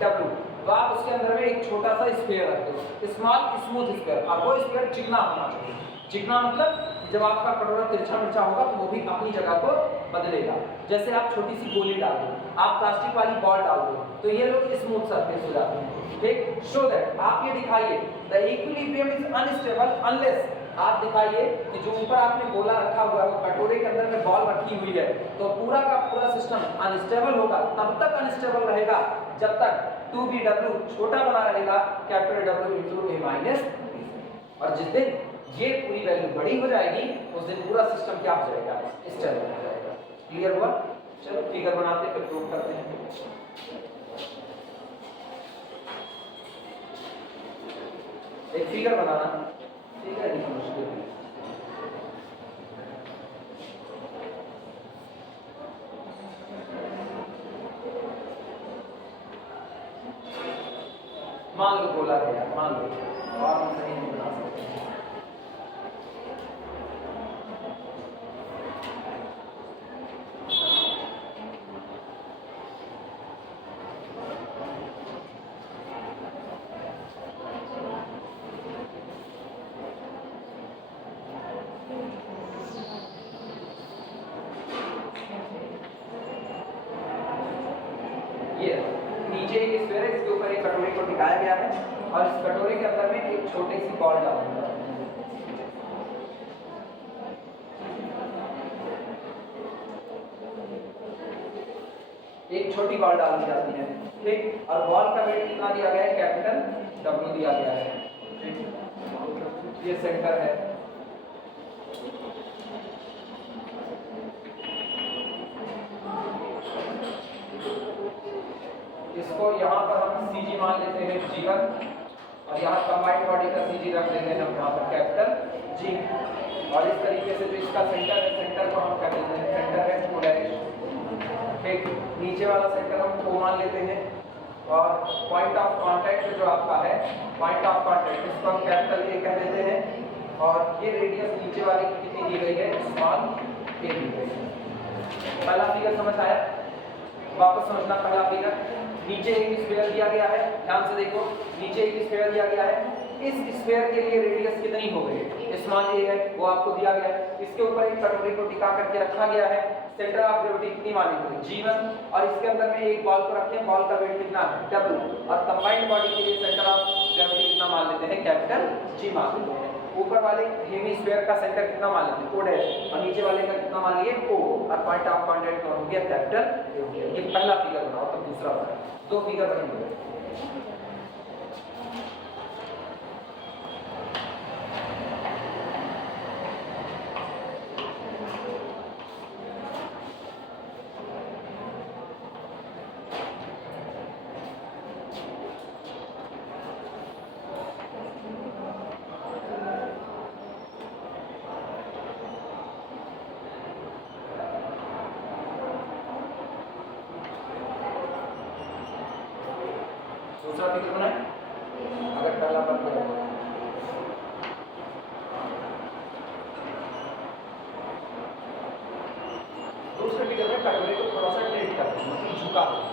W. तो आप उसके अंदर में एक छोटा सा स्फीयर रख दो, स्मॉल स्मूथ स्फीयर। और वो स्फीयर चिकना होना चाहिए। चिकना मतलब जब आपका कटोरा तिरछा मिर्चा होगा तो वो भी अपनी जगह को बदलेगा। जैसे आप छोटी सी गोली डाल दो, आप प्लास्टिक वाली बॉल डाल दो, तो ये लोग स्मूथ सरफेस हो जाते हैं, ठीक। शो दैट, आप ये दिखाइए the equilibrium is unstable unless, आप दिखाइए कि जो ऊपर आपने गोला रखा हुआ है वो कटोरे के अंदर में बॉल रखी हुई है, तो पूरा का पूरा सिस्टम अनस्टेबल होगा। तब तक अनस्टेबल रहेगा जब तक 2BW छोटा बना रहेगा capital W into A minus, और जिस दिन ये पूरी वैल्यू बड़ी हो जाएगी उस दिन पूरा सिस्टम क्या हो जाएगा, स्टेबल हो जाएगा। क्लियर हुआ? चलो फिगर बनाते फिर प्रूव करते हैं। एक फिगर बनाना ठीक है, नहीं मुश्किल है। मान लो बोला है यार, मान लो, और हम सही नहीं बना सकते। ये नीचे एक स्फीयर है, इसके ऊपर एक कटोरे को टिकाया गया है और इस कटोरे के अंदर में एक छोटी सी बॉल डाल दूंगा। एक छोटी बॉल डाल दी जाती है, ठीक। और बॉल का वेट कितना दिया गया है, कैपिटल W दिया गया है, ठीक। ये सेंटर है, इसको यहाँ पर हम CG मान लेते हैं G1, और यहाँ कंबाइंड बॉडी का CG रख देते हैं हम यहाँ पर कैपिटल G। और इस तरीके से जो इसका सेंटर है, सेंटर को हम क्या कहते हैं, सेंटर है 2', ठीक, नीचे वाला सेंटर हम O मान लेते हैं और पॉइंट ऑफ कांटेक्ट जो आपका है, पॉइंट ऑफ कांटेक्ट इसको हम कैपिटल A कह देते हैं और ये रेडियस नीचे वाले की कितनी दी गई है, स्मॉल a दी गई है। पहला फिगर समझ आया? वापस समझना पहला फिगर। नीचे एक स्फीयर दिया गया है, ध्यान से देखो, नीचे एक स्फीयर दिया गया है, इस स्फीयर के लिए रेडियस कितनी हो गई है, स्मॉल a है, वो आपको दिया गया है। इसके ऊपर एक कटोरी को टिका करके रखा गया है, सेंटर ऑफ ग्रेविटी कितनी मानी गई, g1, और इसके अंदर में एक बॉल को रखें, बॉल का वेट कितना है, w, और कंबाइंड बॉडी के लिए सेंटर ऑफ ग्रेविटी कितना मान लेते हैं, कैपिटल G मान लेते हैं। ऊपर वाले हेमिस्फीयर का सेंटर कितना मान लेते हैं, O डैश, और नीचे वाले का कितना मान लिए, O, और पॉइंट ऑफ कांटेक्ट हो गया कैपिटल A हो गया। ये पहला फिगर बनाओ, तो दूसरा बनाओ, दो फिगर बनेंगे। दूसरा फिगर बनाए, अगर पहला बन गया दूसरे फिगर में कटोरे को थोड़ा सा टिल्ट कर दो, मतलब झुका दो।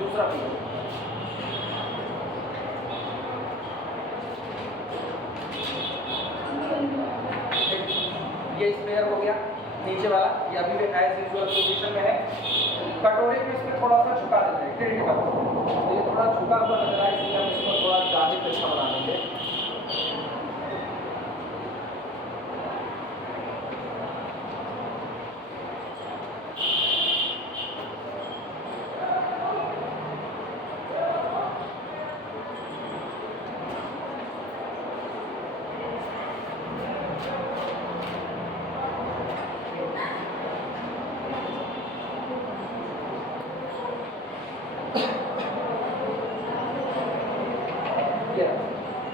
दूसरा फिगर ये स्पेयर हो गया, नीचे वाला ये अभी भी एज यूजुअल पोजीशन में है। कटोरे को इसमें थोड़ा सा झुका देते हैं, टिल्ट कर दो, तो ये थोड़ा झुका हुआ लग रहा है, इसलिए हम इसको थोड़ा ज्यादा अच्छा बना देंगे।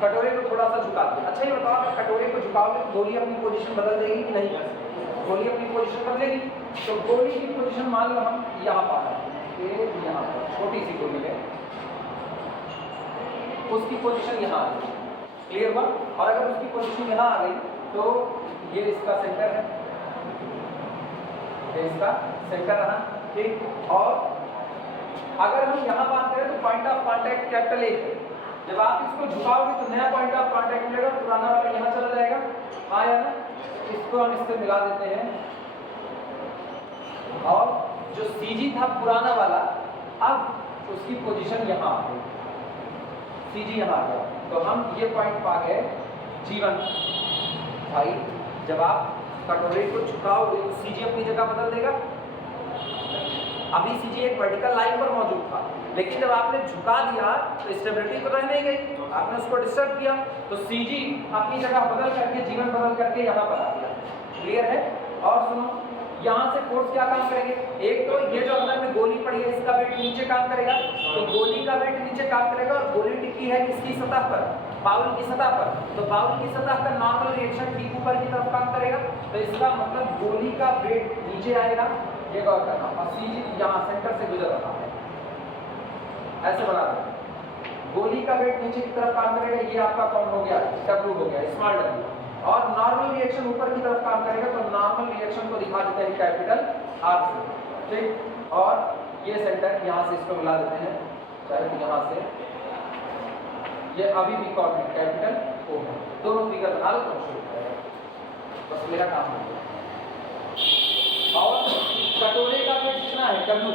कटोरे को थोड़ा सा झुका दो। अच्छा ये बताओ, अगर कटोरे को झुकाओगे तो गोली अपनी पोजीशन बदल देगी कि नहीं? गोली अपनी पोजीशन बदलेगी। तो गोली की पोजीशन मान लो हम यहाँ पर है, यहाँ पर छोटी सी गोली है, उसकी पोजीशन यहाँ आ गई, क्लियर हुआ? और अगर उसकी पोजीशन यहाँ आ गई तो ये इसका सेंटर है, ये इसका सेंटर रहा, ठीक। और अगर हम यहाँ बात करें तो point of contact capital A है। जब आप इसको झुकाओगे तो नया पॉइंट ऑफ कांटेक्ट मिलेगा, पुराना वाला यहाँ चला जाएगा, हाँ या ना? इसको हम इससे मिला देते हैं, और जो CG था पुराना वाला, अब उसकी पोजीशन यहाँ आ गई, CG यहाँ आ गया, तो हम ये पॉइंट पा गए G1। भाई जब आप कटोरे को झुकाओगे तो CG अपनी जगह बदल देगा। अभी CG एक वर्टिकल लाइन पर मौजूद था, लेकिन जब आपने झुका दिया तो स्टेबिलिटी तो रह नहीं गई, आपने उसको डिस्टर्ब किया, तो CG अपनी जगह बदल करके, G1 बदल करके यहाँ पर आ गया, क्लियर है? और सुनो, यहाँ से फोर्स क्या काम करेंगे, एक तो ये जो अंदर में गोली पड़ी है इसका वेट नीचे काम करेगा, तो गोली का वेट नीचे काम करेगा, और गोली टिकी है किसकी सतह पर, बाउल की सतह पर, तो बाउल की सतह पर नॉर्मल रिएक्शन ठीक ऊपर की तरफ काम करेगा, तो इसका मतलब गोली का वेट नीचे आएगा, ये गौर करना। और CG यहाँ सेंटर से गुजर रहा है, ऐसे बना दो, गोली का वेट नीचे की तरफ काम करेगा, ये आपका कौन हो गया, W हो गया, स्मॉल w, और नॉर्मल रिएक्शन ऊपर की तरफ काम करेगा, तो नॉर्मल रिएक्शन को दिखा देते हैं कैपिटल R से, ठीक। और ये सेंटर यहाँ से इसको मिला देते हैं, चाहे तो यहाँ से, ये अभी भी कौन है, कैपिटल O है। दोनों फिगर बना लो तो शुरू करेगा, बस मेरा काम हो गया। और कटोरे का वेट कितना है, W,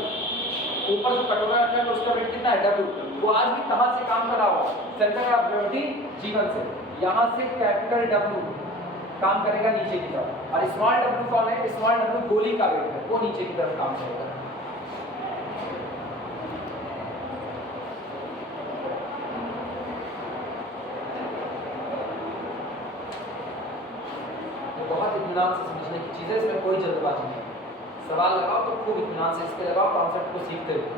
ऊपर जो कटोरा रखा है उसका वेट कितना है, W, वो आज भी कहाँ से काम कर रहा होगा, सेंटर ऑफ ग्रेविटी G1 से, यहाँ से कैपिटल W काम करेगा नीचे की तरफ, और स्मॉल w कौन है, स्मॉल w गोली का वेट है, वो नीचे की तरफ काम करेगा। बहुत इत्मीनान से समझने की चीज़ है, इसमें कोई जल्दबाजी नहीं है। सवाल लगाओ तो खूब इत्मीनान से इसके लगाओ, कॉन्सेप्ट को सीखते हुए।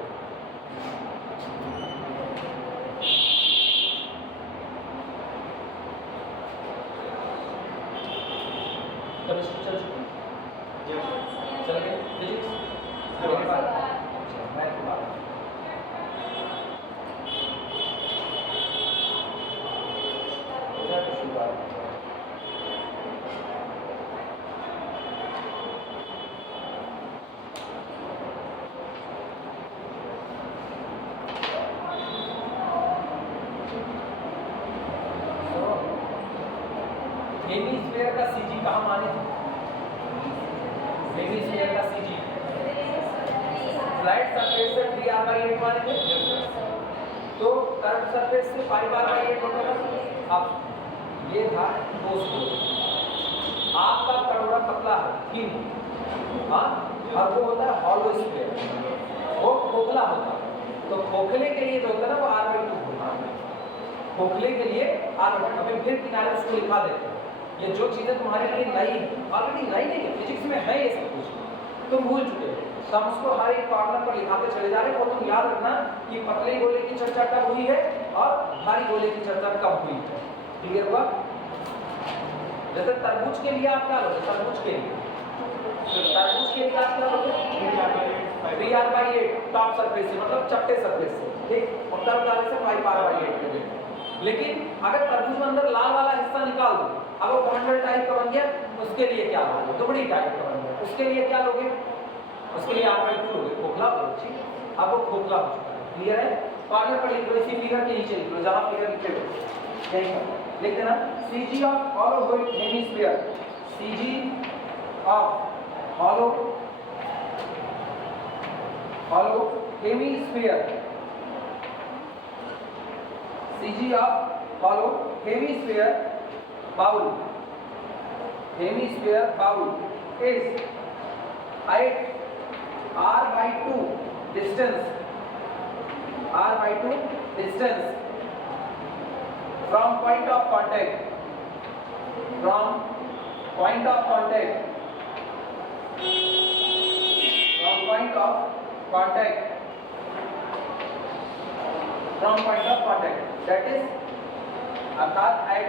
केमिस्ट्री चल चुकी चल गए, फिजिक्स के बाद मैथ के बाद शुरुआत हेमिस्फीयर का सीजी कहाँ माने? हेमिस्फीयर का सीजी फ्लैट सरफेस से 3r/8 माने थे, तो कर्व सरफेस से 5r/8 होता था। अब ये था ठोस गोल, आपका करोड़ा पतला है थिन, हाँ, और वो होता है हॉलो स्फीयर, वो खोखला होता है। तो खोखले के लिए जो होता है ना वो r/2 होता है, खोखले के लिए r/2। अभी फिर किनारे उसको लिखा देते हैं। ये जो चीज़ें तुम्हारे लिए नई ऑलरेडी नई नहीं है, फिजिक्स में है ये सब कुछ, तुम भूल चुके हो, तो हम उसको हर एक कॉर्नर पर लिखाते चले जा रहे हैं। और तुम याद रखना कि पतले गोले की चर्चा कब हुई है और भारी गोले की चर्चा कब हुई है। क्लियर हुआ? जैसे तरबूज के लिए आप क्या लोगे? तरबूज के लिए, तो तरबूज के लिए आप क्या लोगे? 3r/8 टॉप सरफेस से, मतलब चपटे सरफेस से, ठीक, और कर्व डाले से 5r/8 के। लेकिन अगर तरबूज में अंदर लाल वाला हिस्सा निकाल दो, अब वो बंडल टाइप का बन गया, उसके लिए क्या लोगे? दुबड़ी टाइप का बन गया, उसके लिए क्या लोगे? उसके लिए r/2 लोगे, खोखला होगा, ठीक। अब वो खोखला हो चुका है, क्लियर है? कॉर्नर पर लिख लो, इसी फिगर के नीचे लिख लो, जहां फिगर लिखे हो यहीं पर लिख देना, CG of hollow hemisphere, CG of hollow hemisphere, CG of hollow hemisphere bowl is at r/2 distance from point of contact that is अर्थात at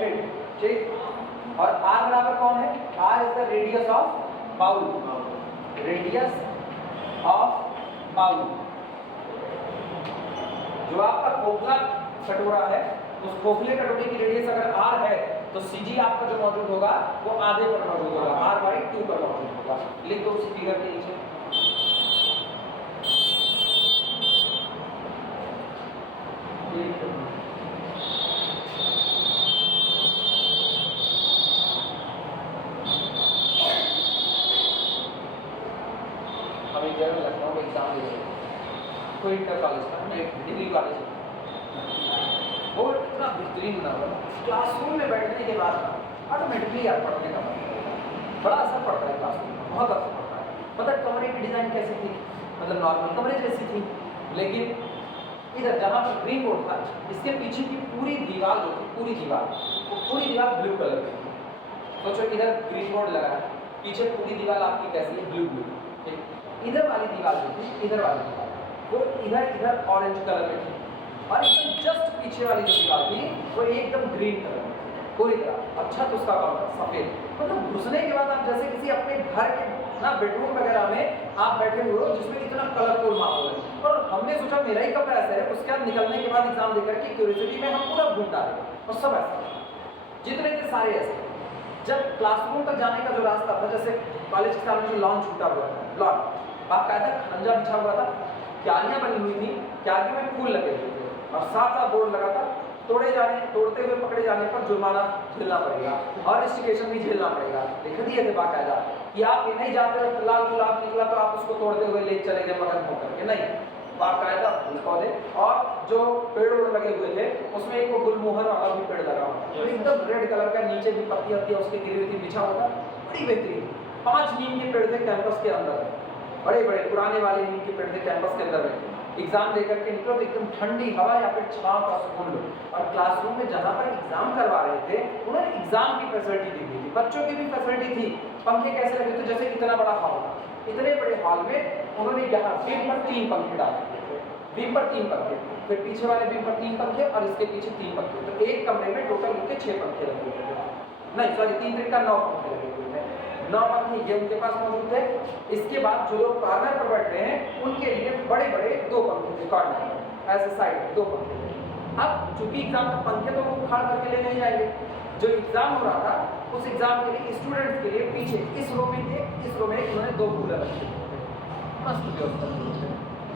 mid, ठीक। और r बराबर कौन है? r is the radius of bowl, जो आपका खोखला कटोरा है, उस खोखले कटोरे की रेडियस अगर r है तो CG आपका जो मौजूद होगा वो आधे पर मौजूद होगा, r/2 पर मौजूद होगा। लिख दो उसी फिगर के नीचे। हमें जरूर लखनऊ में एग्जाम दे रहे कोई इंटर कॉलेज का, डिग्री कॉलेज, वो इतना बेहतरीन ना हो, क्लासरूम में बैठने के बाद ऑटोमेटिकली आप पढ़ने का बड़ा असर पड़ता है, क्लासरूम में बहुत असर पड़ता है। मतलब कमरे की डिज़ाइन कैसी थी? मतलब नॉर्मल कमरे जैसी थी, लेकिन इधर जहाँ पर ग्रीन बोर्ड था, इसके पीछे की पूरी दीवार जो थी, पूरी दीवार ब्लू कलर की थी। सोचो इधर ग्रीन बोर्ड लगा है, पीछे पूरी दीवार आपकी कैसी है? ब्लू, ठीक। इधर वाली दीवार जो थी, इधर वाली दीवार वो इधर ऑरेंज कलर में थी, और एकदम जस्ट पीछे वाली जो दीवार थी वो एकदम ग्रीन कलर में पूरी तरह। अच्छा तो उसका कलर सफ़ेद, मतलब घुसने के बाद आप जैसे किसी अपने घर के ना बेडरूम वगैरह में आप बैठे हुए हो जिसमें इतना कलरफुल माहौल है। और हमने सोचा मेरा ही कमरा ऐसा है, उसके बाद निकलने के बाद एग्जाम देकर के क्यूरियोसिटी में हम पूरा घूम डाले, और सब ऐसा जितने थे सारे ऐसे। जब क्लासरूम तक जाने का जो रास्ता था, जैसे कॉलेज के सामने जो लॉन छूटा हुआ था, लॉन बाकायदा खंजा बिछा हुआ था, क्यारियाँ बनी हुई थी, क्यारियों में फूल लगे हुए थे, और साथ बोर्ड लगा था, तोड़ते हुए पकड़े जाने पर जुर्माना झेलना पड़ेगा और रजिस्ट्रेशन भी झेलना पड़ेगा। लिख दिए थे बाकायदा कि आप नहीं जाते हो, लाल गुलाब निकला तो आप उसको तोड़ते हुए ले चले गए मगन होकर के, नहीं, बाकायदा फूल पौधे। और जो पेड़ ओड़ लगे हुए थे उसमें एक वो गुलमोहर वाला भी पेड़ लगा हुआ, तो एकदम रेड कलर का, नीचे भी पत्तियां उसके गिरी हुई थी, बिछा हुआ था, बड़ी बेहतरीन। 5 नीम के पेड़ थे कैंपस के अंदर, बड़े बड़े पुराने वाले नीम के पेड़ थे कैंपस के अंदर में, एग्जाम दे करके निकलो तो एकदम ठंडी हवा या फिर छांव का सुकून लो। और क्लासरूम में जहाँ पर एग्जाम करवा रहे थे उन्होंने एग्जाम की फैसिलिटी दी हुई थी, बच्चों की भी फैसिलिटी थी। पंखे कैसे लगे थे, जैसे इतना बड़ा हॉल, इतने बड़े हॉल में उन्होंने यहाँ बीम पर 3 पंखे डाले थे, बीम पर 3 पंखे, फिर पीछे वाले बीम पर 3 पंखे और इसके पीछे 3 पंखे, तो एक कमरे में टोटल उनके 6 पंखे लगे हुए थे। नहीं सॉरी, 3 3 का 9 पंखे लगे हुए थे, 9 पंखे ये उनके पास मौजूद थे। इसके बाद जो लोग कॉर्नर पर बैठ रहे हैं उनके लिए बड़े बड़े 2 पंखे थे कॉर्नर में, ऐसे साइड 2 पंखे थे। अब चूंकि एग्जाम का पंखे तो वो उखाड़ करके ले नहीं जाएंगे, जो एग्जाम हो रहा था उस एग्जाम के लिए स्टूडेंट्स के लिए पीछे इस रो में एक, इस रो में एक, उन्होंने 2 कूलर रखे थे, मस्त व्यवस्था।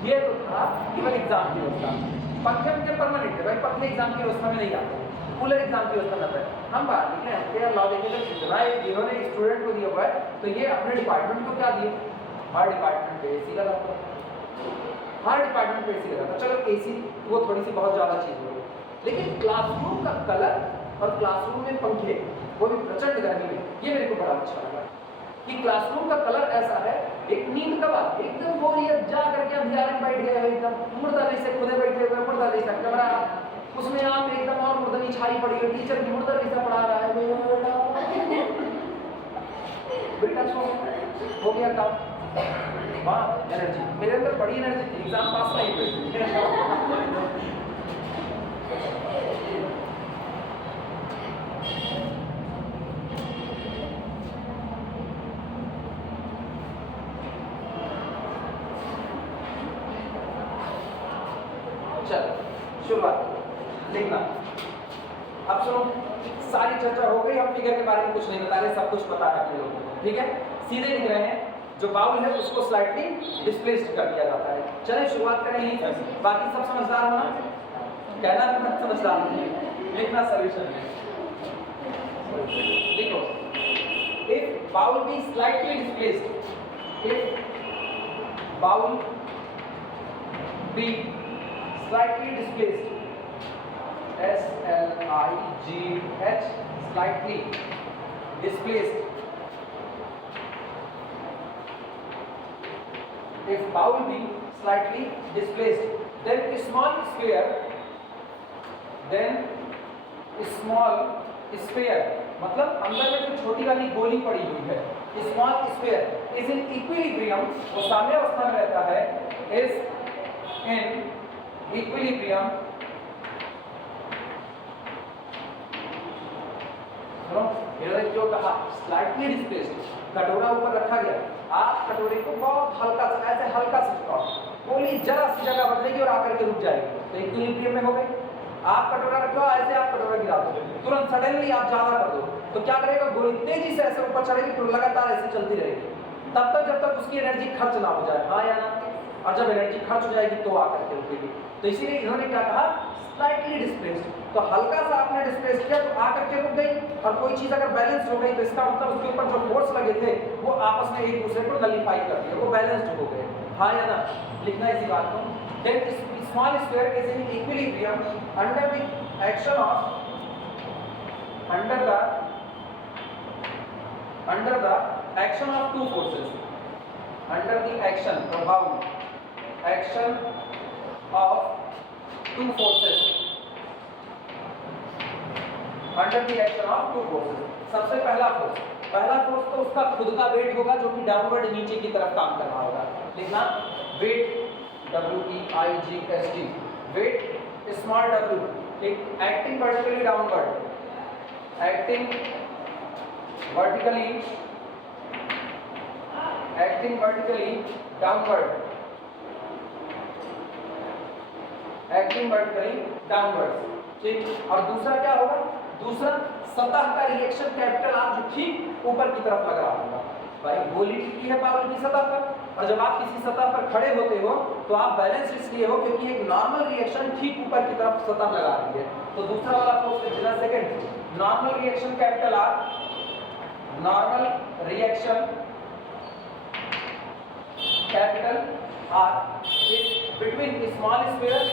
ये तो था केवल एग्जाम की व्यवस्था। पंखे उनके परमानेंट है भाई, पंखे एग्जाम की व्यवस्था में नहीं आते, कूलर एग्जाम की व्यवस्था में है। हम बाहर निकले, हम लॉ देखेंगे जितना जिन्होंने स्टूडेंट को दिया हुआ है तो ये अपने डिपार्टमेंट को क्या दिए, हर डिपार्टमेंट पे एसी लगा हुआ है, हर डिपार्टमेंट पे एसी लगा था। चलो एसी वो थोड़ी सी बहुत ज़्यादा चीज़ हो गई, लेकिन क्लासरूम का कलर और क्लासरूम में पंखे, वो भी प्रचंड गर्मी में, ये मेरे को बड़ा अच्छा लगा कि क्लासरूम का कलर ऐसा है। एक नींद का बात, एकदम बोरियत जा करके अंधियारे में बैठ गए हो, एकदम मुर्दाली से खुदे बैठे हुए, मुर्दाली सा कमरा, उसमें आप एकदम और मुर्दनी छाई पड़ी है, टीचर भी मुर्दली सा पढ़ा रहा है, बेटा सो हो गया काम। वाह एनर्जी, मेरे अंदर बड़ी एनर्जी थी, एग्जाम पास नहीं हुई। शुरुआत लिखना। अब सुनो, सारी चर्चा हो गई, हम फिगर के बारे में कुछ नहीं बता रहे, सब कुछ पता है अपने लोगों को, ठीक है। सीधे लिख रहे हैं, जो बाउल है उसको स्लाइटली डिस्प्लेस्ड कर दिया जाता है। चलें शुरुआत करें यहीं से, बाकी सब समझदार होना, कहना भी मत समझदार नहीं, लिखना सॉल्यूशन है। देखो, if bowl be slightly displaced, if bowl be slightly displaced, S-L-I-G-H, slightly displaced. If bowl be slightly displaced, then a small sphere, मतलब अंदर में जो छोटी वाली गोली पड़ी हुई है, small sphere is in equilibrium, वो साम्य अवस्था में रहता है, इज इन इक्विलिब्रियम, सुनो इन्होंने जो कहा स्लाइटली डिस्प्लेस्ड, कटोरा ऊपर रखा गया, आप कटोरे को बहुत हल्का सा, ऐसे हल्का सा झुकाओ, गोली जरा सी जगह बदलेगी और आकर के रुक जाएगी, तो इक्विलिब्रियम में हो गई। आप कटोरा रखो, ऐसे आप कटोरा गिरा दो, तुरंत सडनली आप ज्यादा कर दो तो क्या करेगा, गोली तेजी से ऐसे ऊपर चढ़ेगी, फिर लगातार ऐसे चलती रहेगी तब तक जब तक उसकी एनर्जी खर्च ना हो जाए, हाँ या ना, और जब एनर्जी खर्च हो जाएगी तो आकर के रुकेगी। तो इसीलिए इन्होंने क्या कहा, स्लाइटली डिस्प्लेस्ड, तो हल्का सा आपने डिस्प्लेस किया तो आकर के रुक गई, और कोई चीज अगर बैलेंस हो गई तो इसका मतलब उसके ऊपर जो फोर्स लगे थे वो आपस में एक दूसरे को नलीफाई कर दिया, वो बैलेंस्ड हो गए, हाँ या ना, लिखना इसी बात को। Then small sphere is in equilibrium under the action of, under the action of two forces, under the action, प्रभाव, action of two forces, under the action of two forces। सबसे पहला फोर्स तो उसका खुद का वेट होगा जो कि डाउनवर्ड नीचे की तरफ काम कर रहा होगा, लिखना weight, WEIGHT, weight small w, acting vertically downward, acting vertically downward, ठीक। और दूसरा क्या होगा, दूसरा सतह का रिएक्शन कैपिटल R जो ठीक ऊपर की तरफ लग रहा होगा। भाई गोली टिकी है बाउल की सतह पर, और जब आप किसी सतह पर खड़े होते हो तो आप बैलेंस इसलिए हो क्योंकि एक नॉर्मल रिएक्शन ठीक ऊपर की तरफ सतह लगा रही है। तो दूसरा वाला फोर्स है second, normal reaction capital R, normal reaction capital R is between small sphere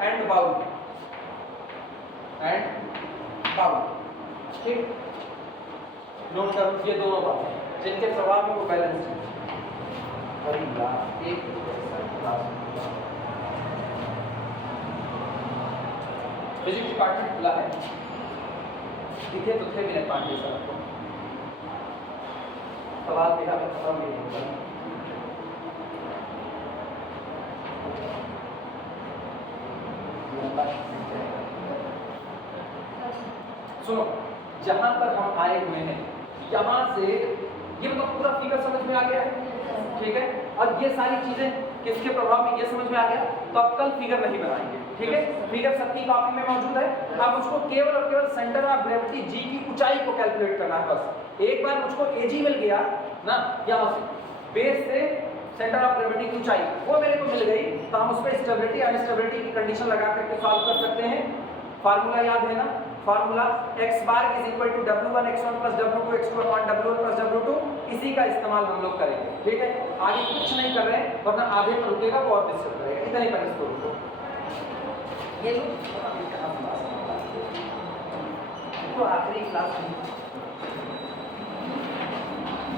and bowl, ठीक। नो टर्म, ये दोनों बातें जिनके प्रभाव में वो बैलेंस है। एक फिजिक्स डिपार्टमेंट खुला है, दिखे तो थे मिनट 5 सर आपको सवाल देखा तो खत्म नहीं होगा। सुनो, जहां पर हम आए हुए हैं यहां से ये मतलब पूरा फिगर समझ में आ गया है, ठीक है। और ये सारी चीजें किसके प्रभाव में ये समझ में आ गया, तो अब कल फिगर नहीं बनाएंगे, ठीक है। फिगर सबकी कॉपी में मौजूद है। अब मुझको केवल और केवल सेंटर ऑफ ग्रेविटी जी की ऊंचाई को कैलकुलेट करना है बस। एक बार मुझको एजी मिल गया ना, यहाँ से बेस से सेंटर ऑफ ग्रेविटी की ऊंचाई वो मेरे को मिल गई, तो हम उस पर स्टेबिलिटी अनस्टेबिलिटी की कंडीशन लगा करके सॉल्व कर सकते हैं। फार्मूला याद है ना, formula x bar is equal to w1 x1 plus w2 x2 upon w1 plus w2, इसी का इस्तेमाल हम लोग करेंगे, ठीक है। आगे कुछ नहीं कर रहे हैं, वरना आधे पर रुकेगा वो और डिस्टर्ब करेगा, इतने पर इसको रुको। ये लो तो आखिरी क्लास में